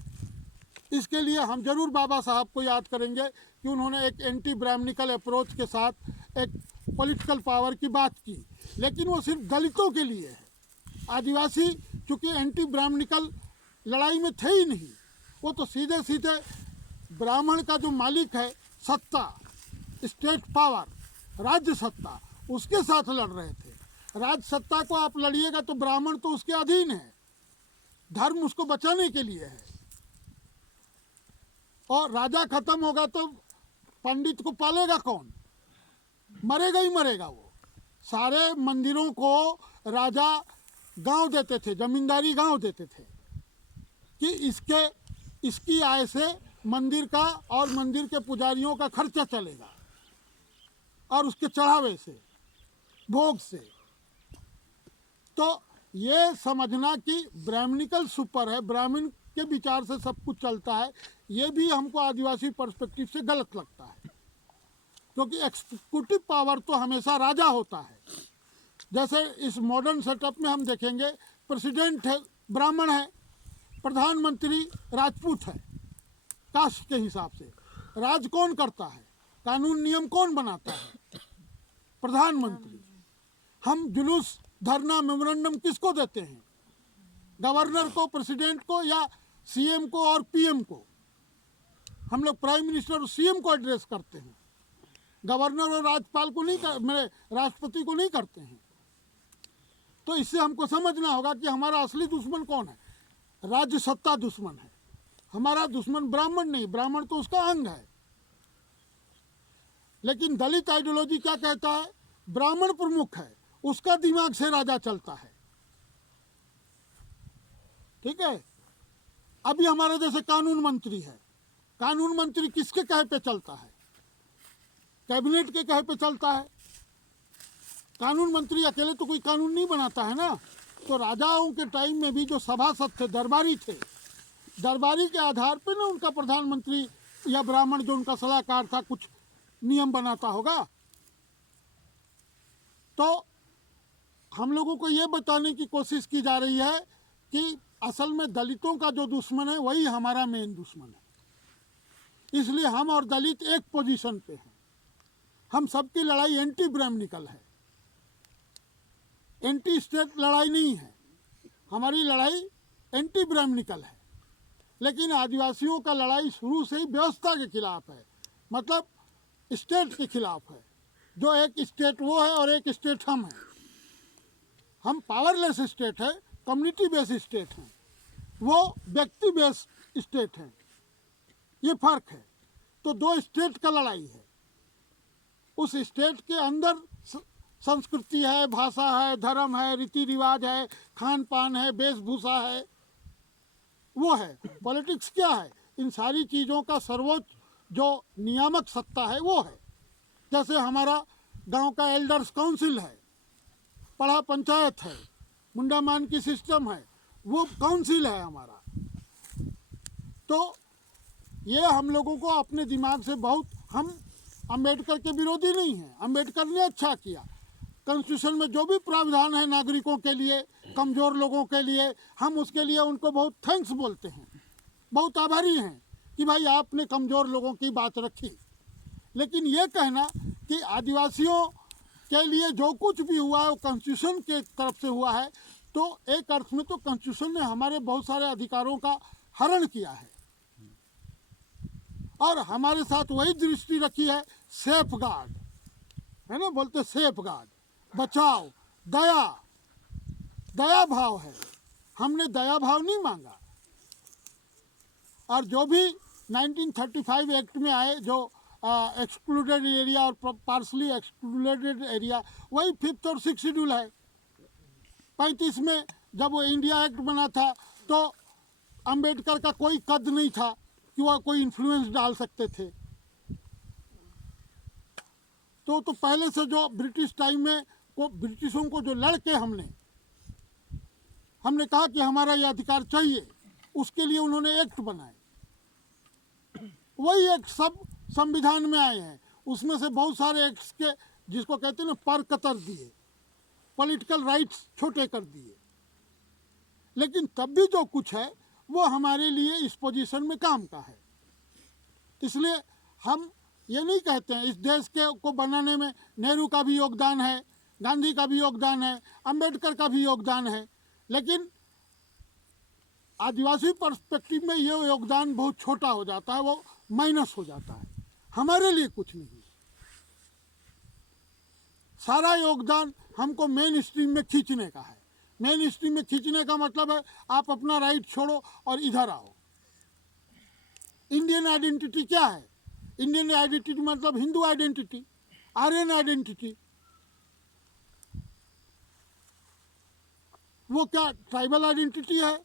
इसके लिए हम जरूर बाबा साहब को याद करेंगे कि उन्होंने एक एंटी ब्राह्मणिकल अप्रोच के साथ एक पॉलिटिकल पावर की बात की, लेकिन वो सिर्फ दलितों के लिए है। आदिवासी चूँकि एंटी ब्राह्मणिकल लड़ाई में थे ही नहीं, वो तो सीधे सीधे ब्राह्मण का जो मालिक है सत्ता, स्टेट पावर, राज्य सत्ता, उसके साथ लड़ रहे थे। राज्य सत्ता को आप लड़िएगा तो ब्राह्मण तो उसके अधीन है, धर्म उसको बचाने के लिए है। और राजा खत्म होगा तो पंडित को पालेगा कौन? मरेगा ही मरेगा वो। सारे मंदिरों को राजा गांव देते थे, जमींदारी गांव देते थे कि इसकी आय से मंदिर का और मंदिर के पुजारियों का खर्चा चलेगा, और उसके चढ़ावे से, भोग से। तो ये समझना कि ब्राह्मणिकल सुपर है, ब्राह्मण के विचार से सब कुछ चलता है, ये भी हमको आदिवासी पर्सपेक्टिव से गलत लगता है। क्योंकि एक्सिक्यूटिव पावर तो हमेशा राजा होता है। जैसे इस मॉडर्न सेटअप में हम देखेंगे, प्रेसिडेंट है ब्राह्मण है, प्रधानमंत्री राजपूत है, कास्ट के हिसाब से। राज कौन करता है, कानून नियम कौन बनाता है? प्रधानमंत्री। हम जुलूस, धरना, मेमोरेंडम किसको देते हैं? गवर्नर को, प्रेसिडेंट को, या सीएम को और पीएम को? हम लोग प्राइम मिनिस्टर और सीएम को एड्रेस करते हैं, गवर्नर और राज्यपाल को नहीं मेरे राष्ट्रपति को नहीं करते हैं। तो इससे हमको समझना होगा कि हमारा असली दुश्मन कौन है। राज्य सत्ता दुश्मन है, हमारा दुश्मन ब्राह्मण नहीं, ब्राह्मण तो उसका अंग है। लेकिन दलित आइडियोलॉजी क्या कहता है? ब्राह्मण प्रमुख है, उसका दिमाग से राजा चलता है। ठीक है। अभी हमारे जैसे कानून मंत्री है, कानून मंत्री किसके कहे पे चलता है? कैबिनेट के कहे पे चलता है। कानून मंत्री अकेले तो कोई कानून नहीं बनाता है ना। तो राजाओं के टाइम में भी जो सभासद थे, दरबारी थे, दरबारी के आधार पे ना उनका प्रधानमंत्री या ब्राह्मण जो उनका सलाहकार था कुछ नियम बनाता होगा? तो हम लोगों को ये बताने की कोशिश की जा रही है कि असल में दलितों का जो दुश्मन है वही हमारा मेन दुश्मन है। इसलिए हम और दलित एक पोजीशन पे हैं। हम सबकी लड़ाई एंटी ब्राह्मणिकल है, एंटी स्टेट लड़ाई नहीं है। हमारी लड़ाई एंटी ब्राह्मणिकल है। लेकिन आदिवासियों का लड़ाई शुरू से ही व्यवस्था के खिलाफ है, मतलब स्टेट के खिलाफ है। जो एक स्टेट वो है और एक स्टेट हम हैं। हम पावरलेस स्टेट है, कम्युनिटी बेस्ड स्टेट है, वो व्यक्ति बेस्ड स्टेट है। ये फर्क है। तो दो स्टेट का लड़ाई है। उस स्टेट के अंदर संस्कृति है, भाषा है, धर्म है, रीति रिवाज है, खान पान है, वेशभूषा है, वो है। पॉलिटिक्स क्या है? इन सारी चीज़ों का सर्वोच्च जो नियामक सत्ता है वो है। जैसे हमारा गांव का एल्डर्स काउंसिल है, पढ़ा पंचायत है, मुंडामान की सिस्टम है, वो काउंसिल है हमारा। तो ये हम लोगों को अपने दिमाग से बहुत, हम अंबेडकर के विरोधी नहीं हैं। अंबेडकर ने अच्छा किया। कॉन्स्टिट्यूशन में जो भी प्रावधान है नागरिकों के लिए, कमज़ोर लोगों के लिए, हम उसके लिए उनको बहुत थैंक्स बोलते हैं, बहुत आभारी हैं कि भाई आपने कमज़ोर लोगों की बात रखी। लेकिन ये कहना कि आदिवासियों के लिए जो कुछ भी हुआ है वो कॉन्स्टिट्यूशन के तरफ से हुआ है, तो एक अर्थ में तो कॉन्स्टिट्यूशन ने हमारे बहुत सारे अधिकारों का हरण किया है और हमारे साथ वही दृष्टि रखी है, सेफ गार्ड है ना, बोलते सेफ गार्ड, बचाओ, दया, दया भाव है। हमने दया भाव नहीं मांगा। और जो भी 1935 एक्ट में आए, जो एक्सक्लूडेड एरिया और पार्सली एक्सक्लूडेड एरिया, वही 5th और 6th शेड्यूल है। 35 में जब वो इंडिया एक्ट बना था तो अंबेडकर का कोई कद नहीं था कि वह कोई इन्फ्लुएंस डाल सकते थे। तो पहले से जो ब्रिटिश टाइम में को ब्रिटिशों को जो लड़के हमने कहा कि हमारा ये अधिकार चाहिए, उसके लिए उन्होंने एक्ट बनाए। वही एक्ट सब संविधान में आए हैं। उसमें से बहुत सारे एक्ट्स के, जिसको कहते हैं ना, पर कतर दिए, पॉलिटिकल राइट्स छोटे कर दिए। लेकिन तब भी जो कुछ है वो हमारे लिए इस पोजीशन में काम का है। इसलिए हम ये नहीं कहते हैं, इस देश को बनाने में नेहरू का भी योगदान है, गांधी का भी योगदान है, अंबेडकर का भी योगदान है, लेकिन आदिवासी पर्सपेक्टिव में ये योगदान बहुत छोटा हो जाता है, वो माइनस हो जाता है। हमारे लिए कुछ नहीं, सारा योगदान हमको मेन स्ट्रीम में खींचने का है। मेन स्ट्रीम में खींचने का मतलब है आप अपना राइट छोड़ो और इधर आओ। इंडियन आइडेंटिटी क्या है? इंडियन आइडेंटिटी मतलब हिंदू आइडेंटिटी, आर्यन आइडेंटिटी। वो क्या ट्राइबल आइडेंटिटी है?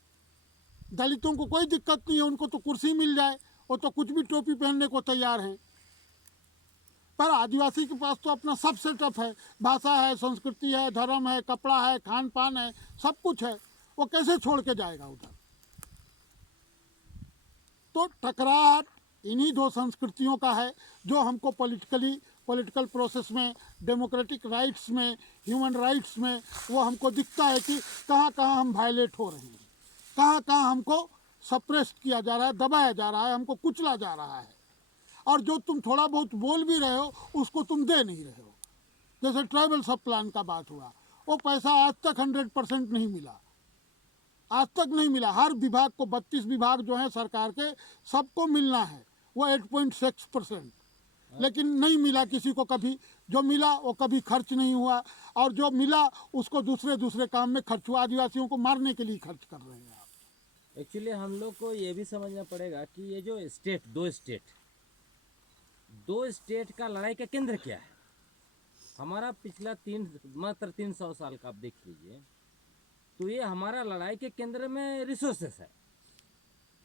दलितों को कोई दिक्कत नहीं है, उनको तो कुर्सी मिल जाए, वो तो कुछ भी टोपी पहनने को तैयार हैं। पर आदिवासी के पास तो अपना सब सेटअप है, भाषा है, संस्कृति है, धर्म है, कपड़ा है, खान पान है, सब कुछ है। वो कैसे छोड़ के जाएगा उधर? तो टकराव इन्हीं दो संस्कृतियों का है जो हमको पॉलिटिकल प्रोसेस में, डेमोक्रेटिक राइट्स में, ह्यूमन राइट्स में वो हमको दिखता है कि कहाँ कहाँ हम वायलेट हो रहे हैं, कहाँ कहाँ हमको सप्रेस्ड किया जा रहा है, दबाया जा रहा है, हमको कुचला जा रहा है। और जो तुम थोड़ा बहुत बोल भी रहे हो उसको तुम दे नहीं रहे हो। जैसे ट्राइबल सब प्लान का बात हुआ, वो पैसा आज तक 100% नहीं मिला, आज तक नहीं मिला। हर विभाग को, 32 विभाग जो हैं सरकार के, सबको मिलना है वो 8.6%, लेकिन नहीं मिला किसी को। कभी जो मिला वो कभी खर्च नहीं हुआ, और जो मिला उसको दूसरे काम में खर्च हुआ। आदिवासियों को मारने के लिए खर्च कर रहे हैं आप। एक्चुअली हम लोग को ये भी समझना पड़ेगा कि ये जो दो स्टेट का लड़ाई का केंद्र क्या है। हमारा पिछला 300 साल का आप देख लीजिए, तो ये हमारा लड़ाई के केंद्र में रिसोर्सेस है,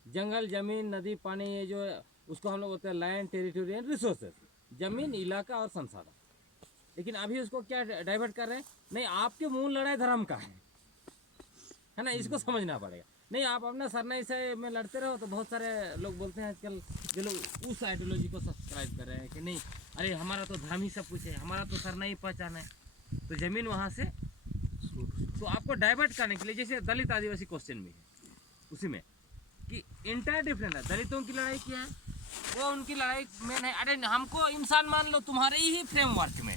जंगल, जमीन, नदी, पानी, ये जो उसको हम लोग बोलते हैं लैंड, टेरिटोरी एंड रिसोर्सेस, जमीन, इलाका और संसाधन। लेकिन अभी उसको क्या डाइवर्ट कर रहे हैं, नहीं आपके मूल लड़ाई धर्म का है ना, इसको समझना पड़ेगा। नहीं आप अपना सरनाई से में लड़ते रहो तो बहुत सारे लोग बोलते हैं आजकल जो लोग उस आइडियोलॉजी को सब्सक्राइब कर रहे हैं कि नहीं अरे हमारा तो धर्म ही सब कुछ है, हमारा तो सरनाई पहचान है, तो ज़मीन वहाँ से तो आपको डाइवर्ट करने के लिए जैसे दलित आदिवासी क्वेश्चन भी है उसी में कि इंटर डिफरेंट है। दलितों की लड़ाई क्या है, वो उनकी लड़ाई में नहीं, अरे हमको इंसान मान लो, तुम्हारे ही फ्रेमवर्क में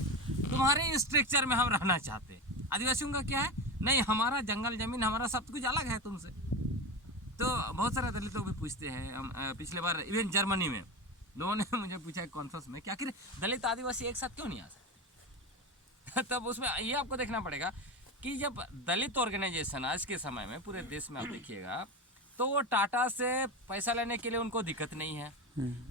तुम्हारे स्ट्रक्चर में हम रहना चाहते हैं। आदिवासियों का क्या है, नहीं हमारा जंगल जमीन हमारा सब कुछ अलग है तुमसे। तो बहुत सारे दलित लोग भी पूछते हैं, हम पिछले बार इवन जर्मनी में लोगों ने मुझे पूछा कॉन्फ्रेंस में कि आखिर दलित आदिवासी एक साथ क्यों नहीं आ सकते तब उसमें ये आपको देखना पड़ेगा कि जब दलित ऑर्गेनाइजेशन आज के समय में पूरे देश में आप देखिएगा तो वो टाटा से पैसा लेने के लिए उनको दिक्कत नहीं है।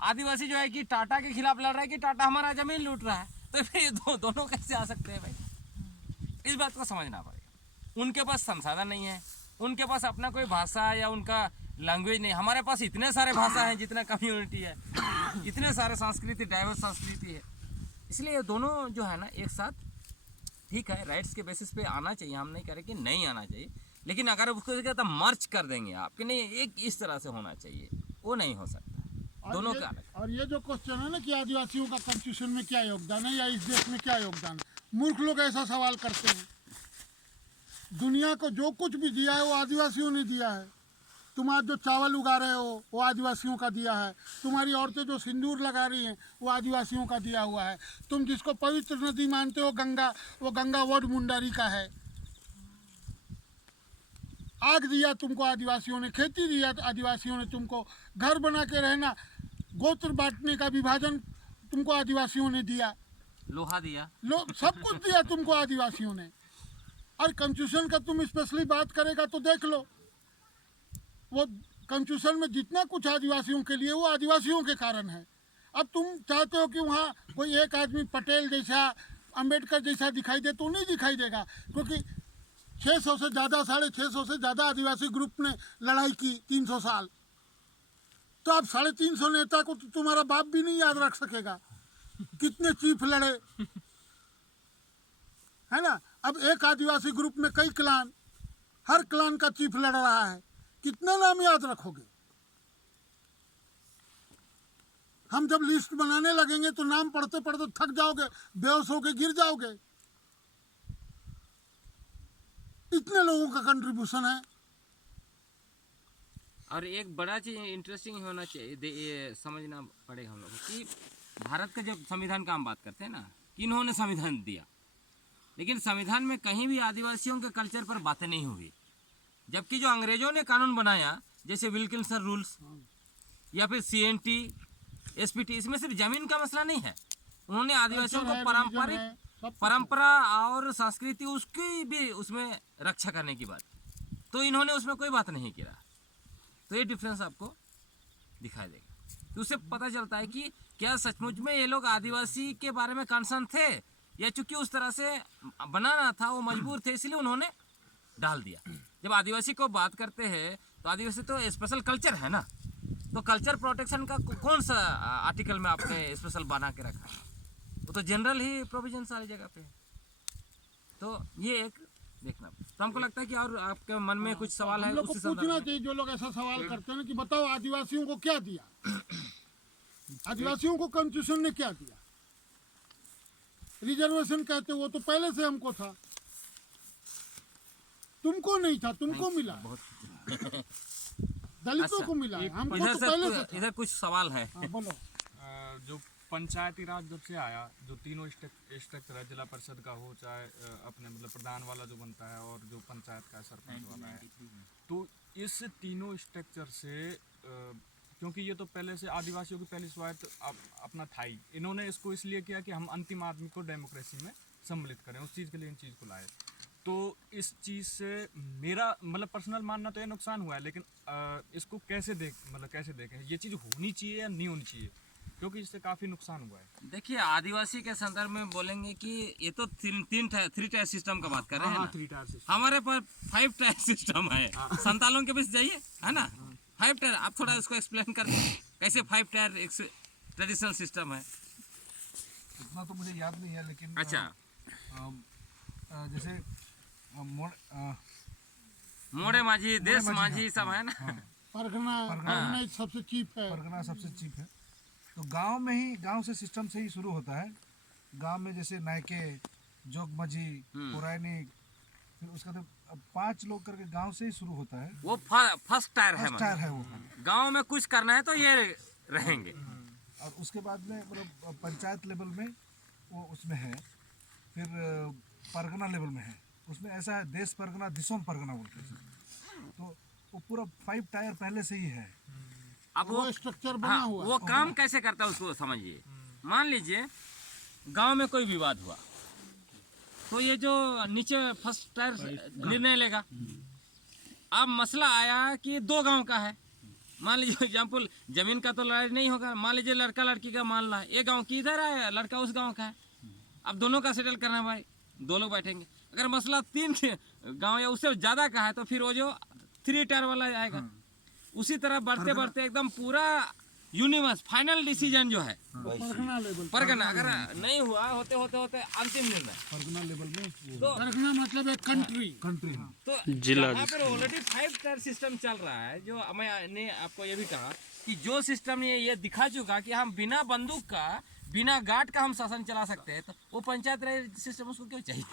आदिवासी जो है कि टाटा के खिलाफ लड़ रहा है कि टाटा हमारा जमीन लूट रहा है, तो फिर ये दोनों कैसे आ सकते हैं भाई। इस बात को समझना पड़ेगा। उनके पास संसाधन नहीं है, उनके पास अपना कोई भाषा या उनका लैंग्वेज नहीं। हमारे पास इतने सारे भाषा हैं, जितना कम्युनिटी है, इतने सारे संस्कृति, डाइवर्स संस्कृति है। इसलिए ये दोनों जो है ना एक साथ ठीक है, राइट्स के बेसिस पे आना चाहिए, हम नहीं कह रहे कि नहीं आना चाहिए, लेकिन अगर उसको कहता मर्ज कर देंगे आप कि नहीं एक इस तरह से होना चाहिए, वो नहीं हो सकता। दोनों का अलग। और ये जो क्वेश्चन है ना कि आदिवासियों का कॉन्स्टिट्यूशन में क्या योगदान है या इस देश में क्या योगदान है, मूर्ख लोग ऐसा सवाल करते हैं। दुनिया को जो कुछ भी दिया है वो आदिवासियों ने दिया है। तुम आज जो चावल उगा रहे हो वो आदिवासियों का दिया है। तुम्हारी औरतें जो सिंदूर लगा रही हैं वो आदिवासियों का दिया हुआ है। तुम जिसको पवित्र नदी मानते हो गंगा, वो गंगा वड मुंडारी का है। आग दिया तुमको आदिवासियों ने, खेती दिया आदिवासियों ने तुमको, घर बना के रहना, गोत्र बांटने का विभाजन तुमको आदिवासियों ने दिया, लोहा दिया, सब कुछ दिया तुमको आदिवासियों ने। और कॉन्स्टिट्यूशन का तुम स्पेशली बात करेगा तो देख लो, वो कॉन्स्टिट्यूशन में जितना कुछ आदिवासियों के लिए वो आदिवासियों के कारण है। अब तुम चाहते हो कि वहाँ कोई एक आदमी पटेल जैसा, अंबेडकर जैसा दिखाई दे, तो नहीं दिखाई देगा, क्योंकि 600 से ज़्यादा, 650 से ज़्यादा आदिवासी ग्रुप ने लड़ाई की 300 साल। तो अब 350 नेता को तो तुम्हारा बाप भी नहीं याद रख सकेगा कितने चीफ लड़े, है ना। अब एक आदिवासी ग्रुप में कई क्लान, हर क्लान का चीफ लड़ रहा है, कितने नाम याद रखोगे। हम जब लिस्ट बनाने लगेंगे तो नाम पढ़ते पढ़ते थक जाओगे, बेहोश होके गिर जाओगे। इतने लोगों का कंट्रीब्यूशन है। और एक बड़ा चीज इंटरेस्टिंग होना चाहिए, ये समझना पड़ेगा हम लोगों को कि भारत का जब संविधान का हम बात करते हैं ना, कि इन्होंने संविधान दिया, लेकिन संविधान में कहीं भी आदिवासियों के कल्चर पर बातें नहीं हुई। जबकि जो अंग्रेजों ने कानून बनाया, जैसे विल्किंसन रूल्स या फिर CNT, SPT, इसमें सिर्फ जमीन का मसला नहीं है। उन्होंने आदिवासियों को पारंपरिक परंपरा और संस्कृति उसकी भी उसमें रक्षा करने की बात, तो इन्होंने उसमें कोई बात नहीं किया। तो ये डिफरेंस आपको दिखाई देगा, तो उससे पता चलता है कि क्या सचमुच में ये लोग आदिवासी के बारे में कंसर्न थे, या चूंकि उस तरह से बनाना था वो मजबूर थे इसलिए उन्होंने डाल दिया। जब आदिवासी को बात करते हैं तो आदिवासी तो स्पेशल कल्चर है ना, तो कल्चर प्रोटेक्शन का कौन सा आर्टिकल में आपने स्पेशल बना के रखा है, वो तो जनरल ही प्रोविजन सारी जगह पे है। तो ये एक देखना, तो हमको लगता है कि और आपके मन में कुछ सवाल है, हम लोग को पूछना चाहिए जो लोग ऐसा सवाल करते हैं ना कि बताओ आदिवासियों को क्या दिया, आदिवासियों को कॉन्स्टिट्यूशन ने क्या दिया। रिजर्वेशन कहते वो तो पहले से हमको था, तुमको नहीं था, तुमको मिला, दलितों को मिला है, हमको तो पहले से था। इधर कुछ सवाल है। बोलो। जो पंचायती राज जब से आया, जो तीनों स्ट्रक्चर है, जिला परिषद का हो चाहे अपने मतलब प्रधान वाला जो बनता है और जो पंचायत का सरपंच वाला है, तो इस तीनों स्ट्रक्चर से क्योंकि ये तो पहले से आदिवासियों की पहली स्वायत्त अपना था ही, इन्होंने इसको इसलिए किया कि हम अंतिम आदमी को डेमोक्रेसी में सम्मिलित करें, उस चीज़ के लिए इन चीज़ को लाए। तो इस चीज़ से मेरा मतलब पर्सनल मानना तो ये नुकसान हुआ है, लेकिन इसको कैसे देखें, ये चीज़ होनी चाहिए या नहीं होनी चाहिए, क्योंकि इससे काफ़ी नुकसान हुआ है। देखिए आदिवासी के संदर्भ में बोलेंगे कि ये तो 3 टायर सिस्टम का बात कर रहे हैं ना, 3 टायर सिस्टम, हमारे पास 5 टायर सिस्टम है। संतालों के बीच जाइए, है ना, 5 टायर। आप थोड़ा इसको एक्सप्लेन कर दें कैसे 5 टायर एक ट्रेडिशनल सिस्टम है। इतना तो मुझे याद नहीं है, लेकिन अच्छा, जैसे मोड़े माझी देश माझी सब है ना। परगना सबसे चीप है। परगना सबसे चीप है। तो गांव में ही, गांव से सिस्टम से ही शुरू होता है। गांव में जैसे नायके, जोगमजी, पुरानिक, फिर उसका तो 5 लोग करके गांव से ही शुरू होता है। वो फर्स्ट टायर है, फर्स्ट टायर है वो। गांव में कुछ करना है तो ये रहेंगे। और उसके बाद में मतलब पंचायत लेवल में वो उसमें है, फिर परगना लेवल में है। उसमें ऐसा है देश परगना, दिसोम परगना बोलते हैं। तो वो पूरा 5 टायर पहले से ही है। अब वो स्ट्रक्चर बना हुआ। वो काम कैसे करता है उसको समझिए। मान लीजिए गांव में कोई विवाद हुआ तो ये जो नीचे फर्स्ट टायर निर्णय लेगा। अब मसला आया कि 2 गांव का है, मान लीजिए एग्जाम्पल, जमीन का तो लड़ाई नहीं होगा, मान लीजिए लड़का लड़की का मान ला, एक गांव की इधर है, लड़का उस गांव का है। अब दोनों का सेटल करना है भाई, 2 लोग बैठेंगे। अगर मसला 3 गांव या उससे ज़्यादा का है तो फिर वो जो 3 टायर वाला आएगा। उसी तरह बढ़ते बढ़ते एकदम पूरा यूनिवर्स फाइनल डिसीजन जो है परगना लेवल। परगना, अगर नहीं हुआ होते होते होते अंतिम निर्णय परगना लेवल में तो परगना मतलब एक कंट्री। तो जिला यहाँ पर ऑलरेडी 5 टायर सिस्टम चल रहा है। जो मैंने आपको ये भी कहा कि जो सिस्टम ने ये दिखा चुका कि हम बिना बंदूक का, बिना गार्ड का हम शासन चला सकते हैं, तो वो पंचायत राज सिस्टम उसको क्यों चाहिए?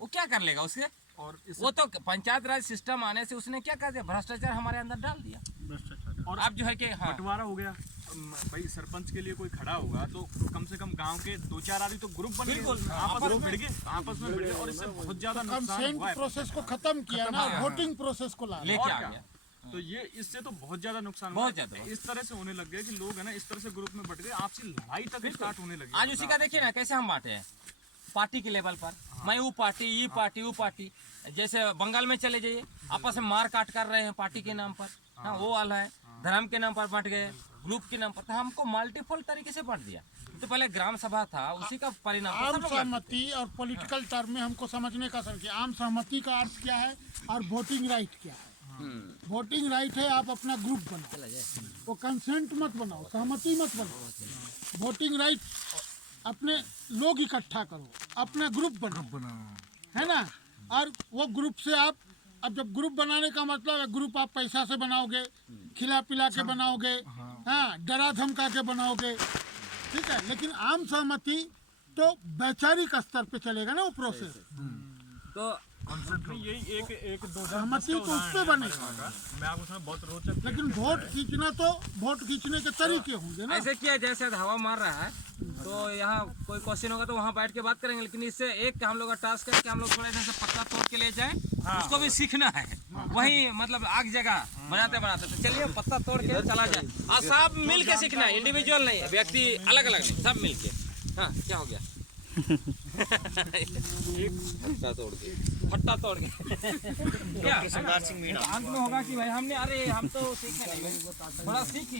वो क्या कर लेगा उसके? और वो तो पंचायत राज सिस्टम आने से उसने क्या कर दिया, भ्रष्टाचार हमारे अंदर डाल दिया। और अब जो है कि हाँ, बंटवारा हो गया। भाई सरपंच के लिए कोई खड़ा होगा तो कम से कम गांव के 2-4 आदमी तो ग्रुप बन गए, आपस में भिड़ गए और इससे बहुत ज्यादा नुकसान कंसेंट हुआ है। प्रोसेस को खत्म किया ना, वोटिंग प्रोसेस को ला। लेके आ क्या? गया। तो ये इससे तो बहुत ज्यादा नुकसान बहुत हुआ है। ज्यादा। इस तरह से होने लग गया कि लोग है ना इस तरह से ग्रुप में बट गए, आपसी लड़ाई तक स्टार्ट होने लगी। आज उसी का देखिए ना कैसे हम बांटे हैं पार्टी के लेवल पर। मैं वो पार्टी, ये पार्टी, वो पार्टी। जैसे बंगाल में चले जाइए, आपस में मार काट कर रहे हैं पार्टी के नाम पर। हाँ, वो वाला है, धर्म के नाम पर बांट गए, ग्रुप के नाम पर। तो हमको मल्टीपल तरीके से बांट दिया। तो पहले ग्राम सभा था, उसी का परिणाम था, आम सब लोग लड़ते सहमति और पॉलिटिकल टर्म में हमको समझने का सर कि आम सहमति का अर्थ क्या है और वोटिंग राइट क्या है। वोटिंग राइट है आप अपना ग्रुप बनाओ, वो कंसेंट मत बनाओ, सहमति मत बनाओ। वोटिंग राइट अपने लोग इकट्ठा करो, अपना ग्रुप बनाओ, है ना। और वो ग्रुप से आप, अब जब ग्रुप बनाने का मतलब है, ग्रुप आप पैसा से बनाओगे, खिला पिला के बनाओगे, हाँ, डरा धमका के बनाओगे, ठीक है। लेकिन आम सहमति तो वैचारिक स्तर पे चलेगा ना वो प्रोसेस। तो यही एक 2010 सहमति का तो उस पे उदाहरण है बनेगा। का। मैं आपको उसमें बहुत रोचक लेकिन वोट खींचना तो वोट खींचने के तरीके होंगे ना। ऐसे किया जैसे हवा मार रहा है, तो यहाँ कोई क्वेश्चन होगा तो वहाँ बैठ के बात करेंगे। लेकिन इससे एक हम लोग का टास्क है कि हम लोग थोड़ा सा पत्ता तोड़ के ले जाए, उसको भी सीखना है। वही मतलब आग जगह बनाते बनाते, तो चलिए पत्ता तोड़ के चला जाए। और सब मिल के सीखना है, इंडिविजुअल नहीं, व्यक्ति अलग अलग नहीं, सब मिल के। हाँ, क्या हो गया? फट्टा तोड़ के क्या अंत में होगा कि भाई हमने, अरे हम तो सीखे नहीं, थोड़ा सीख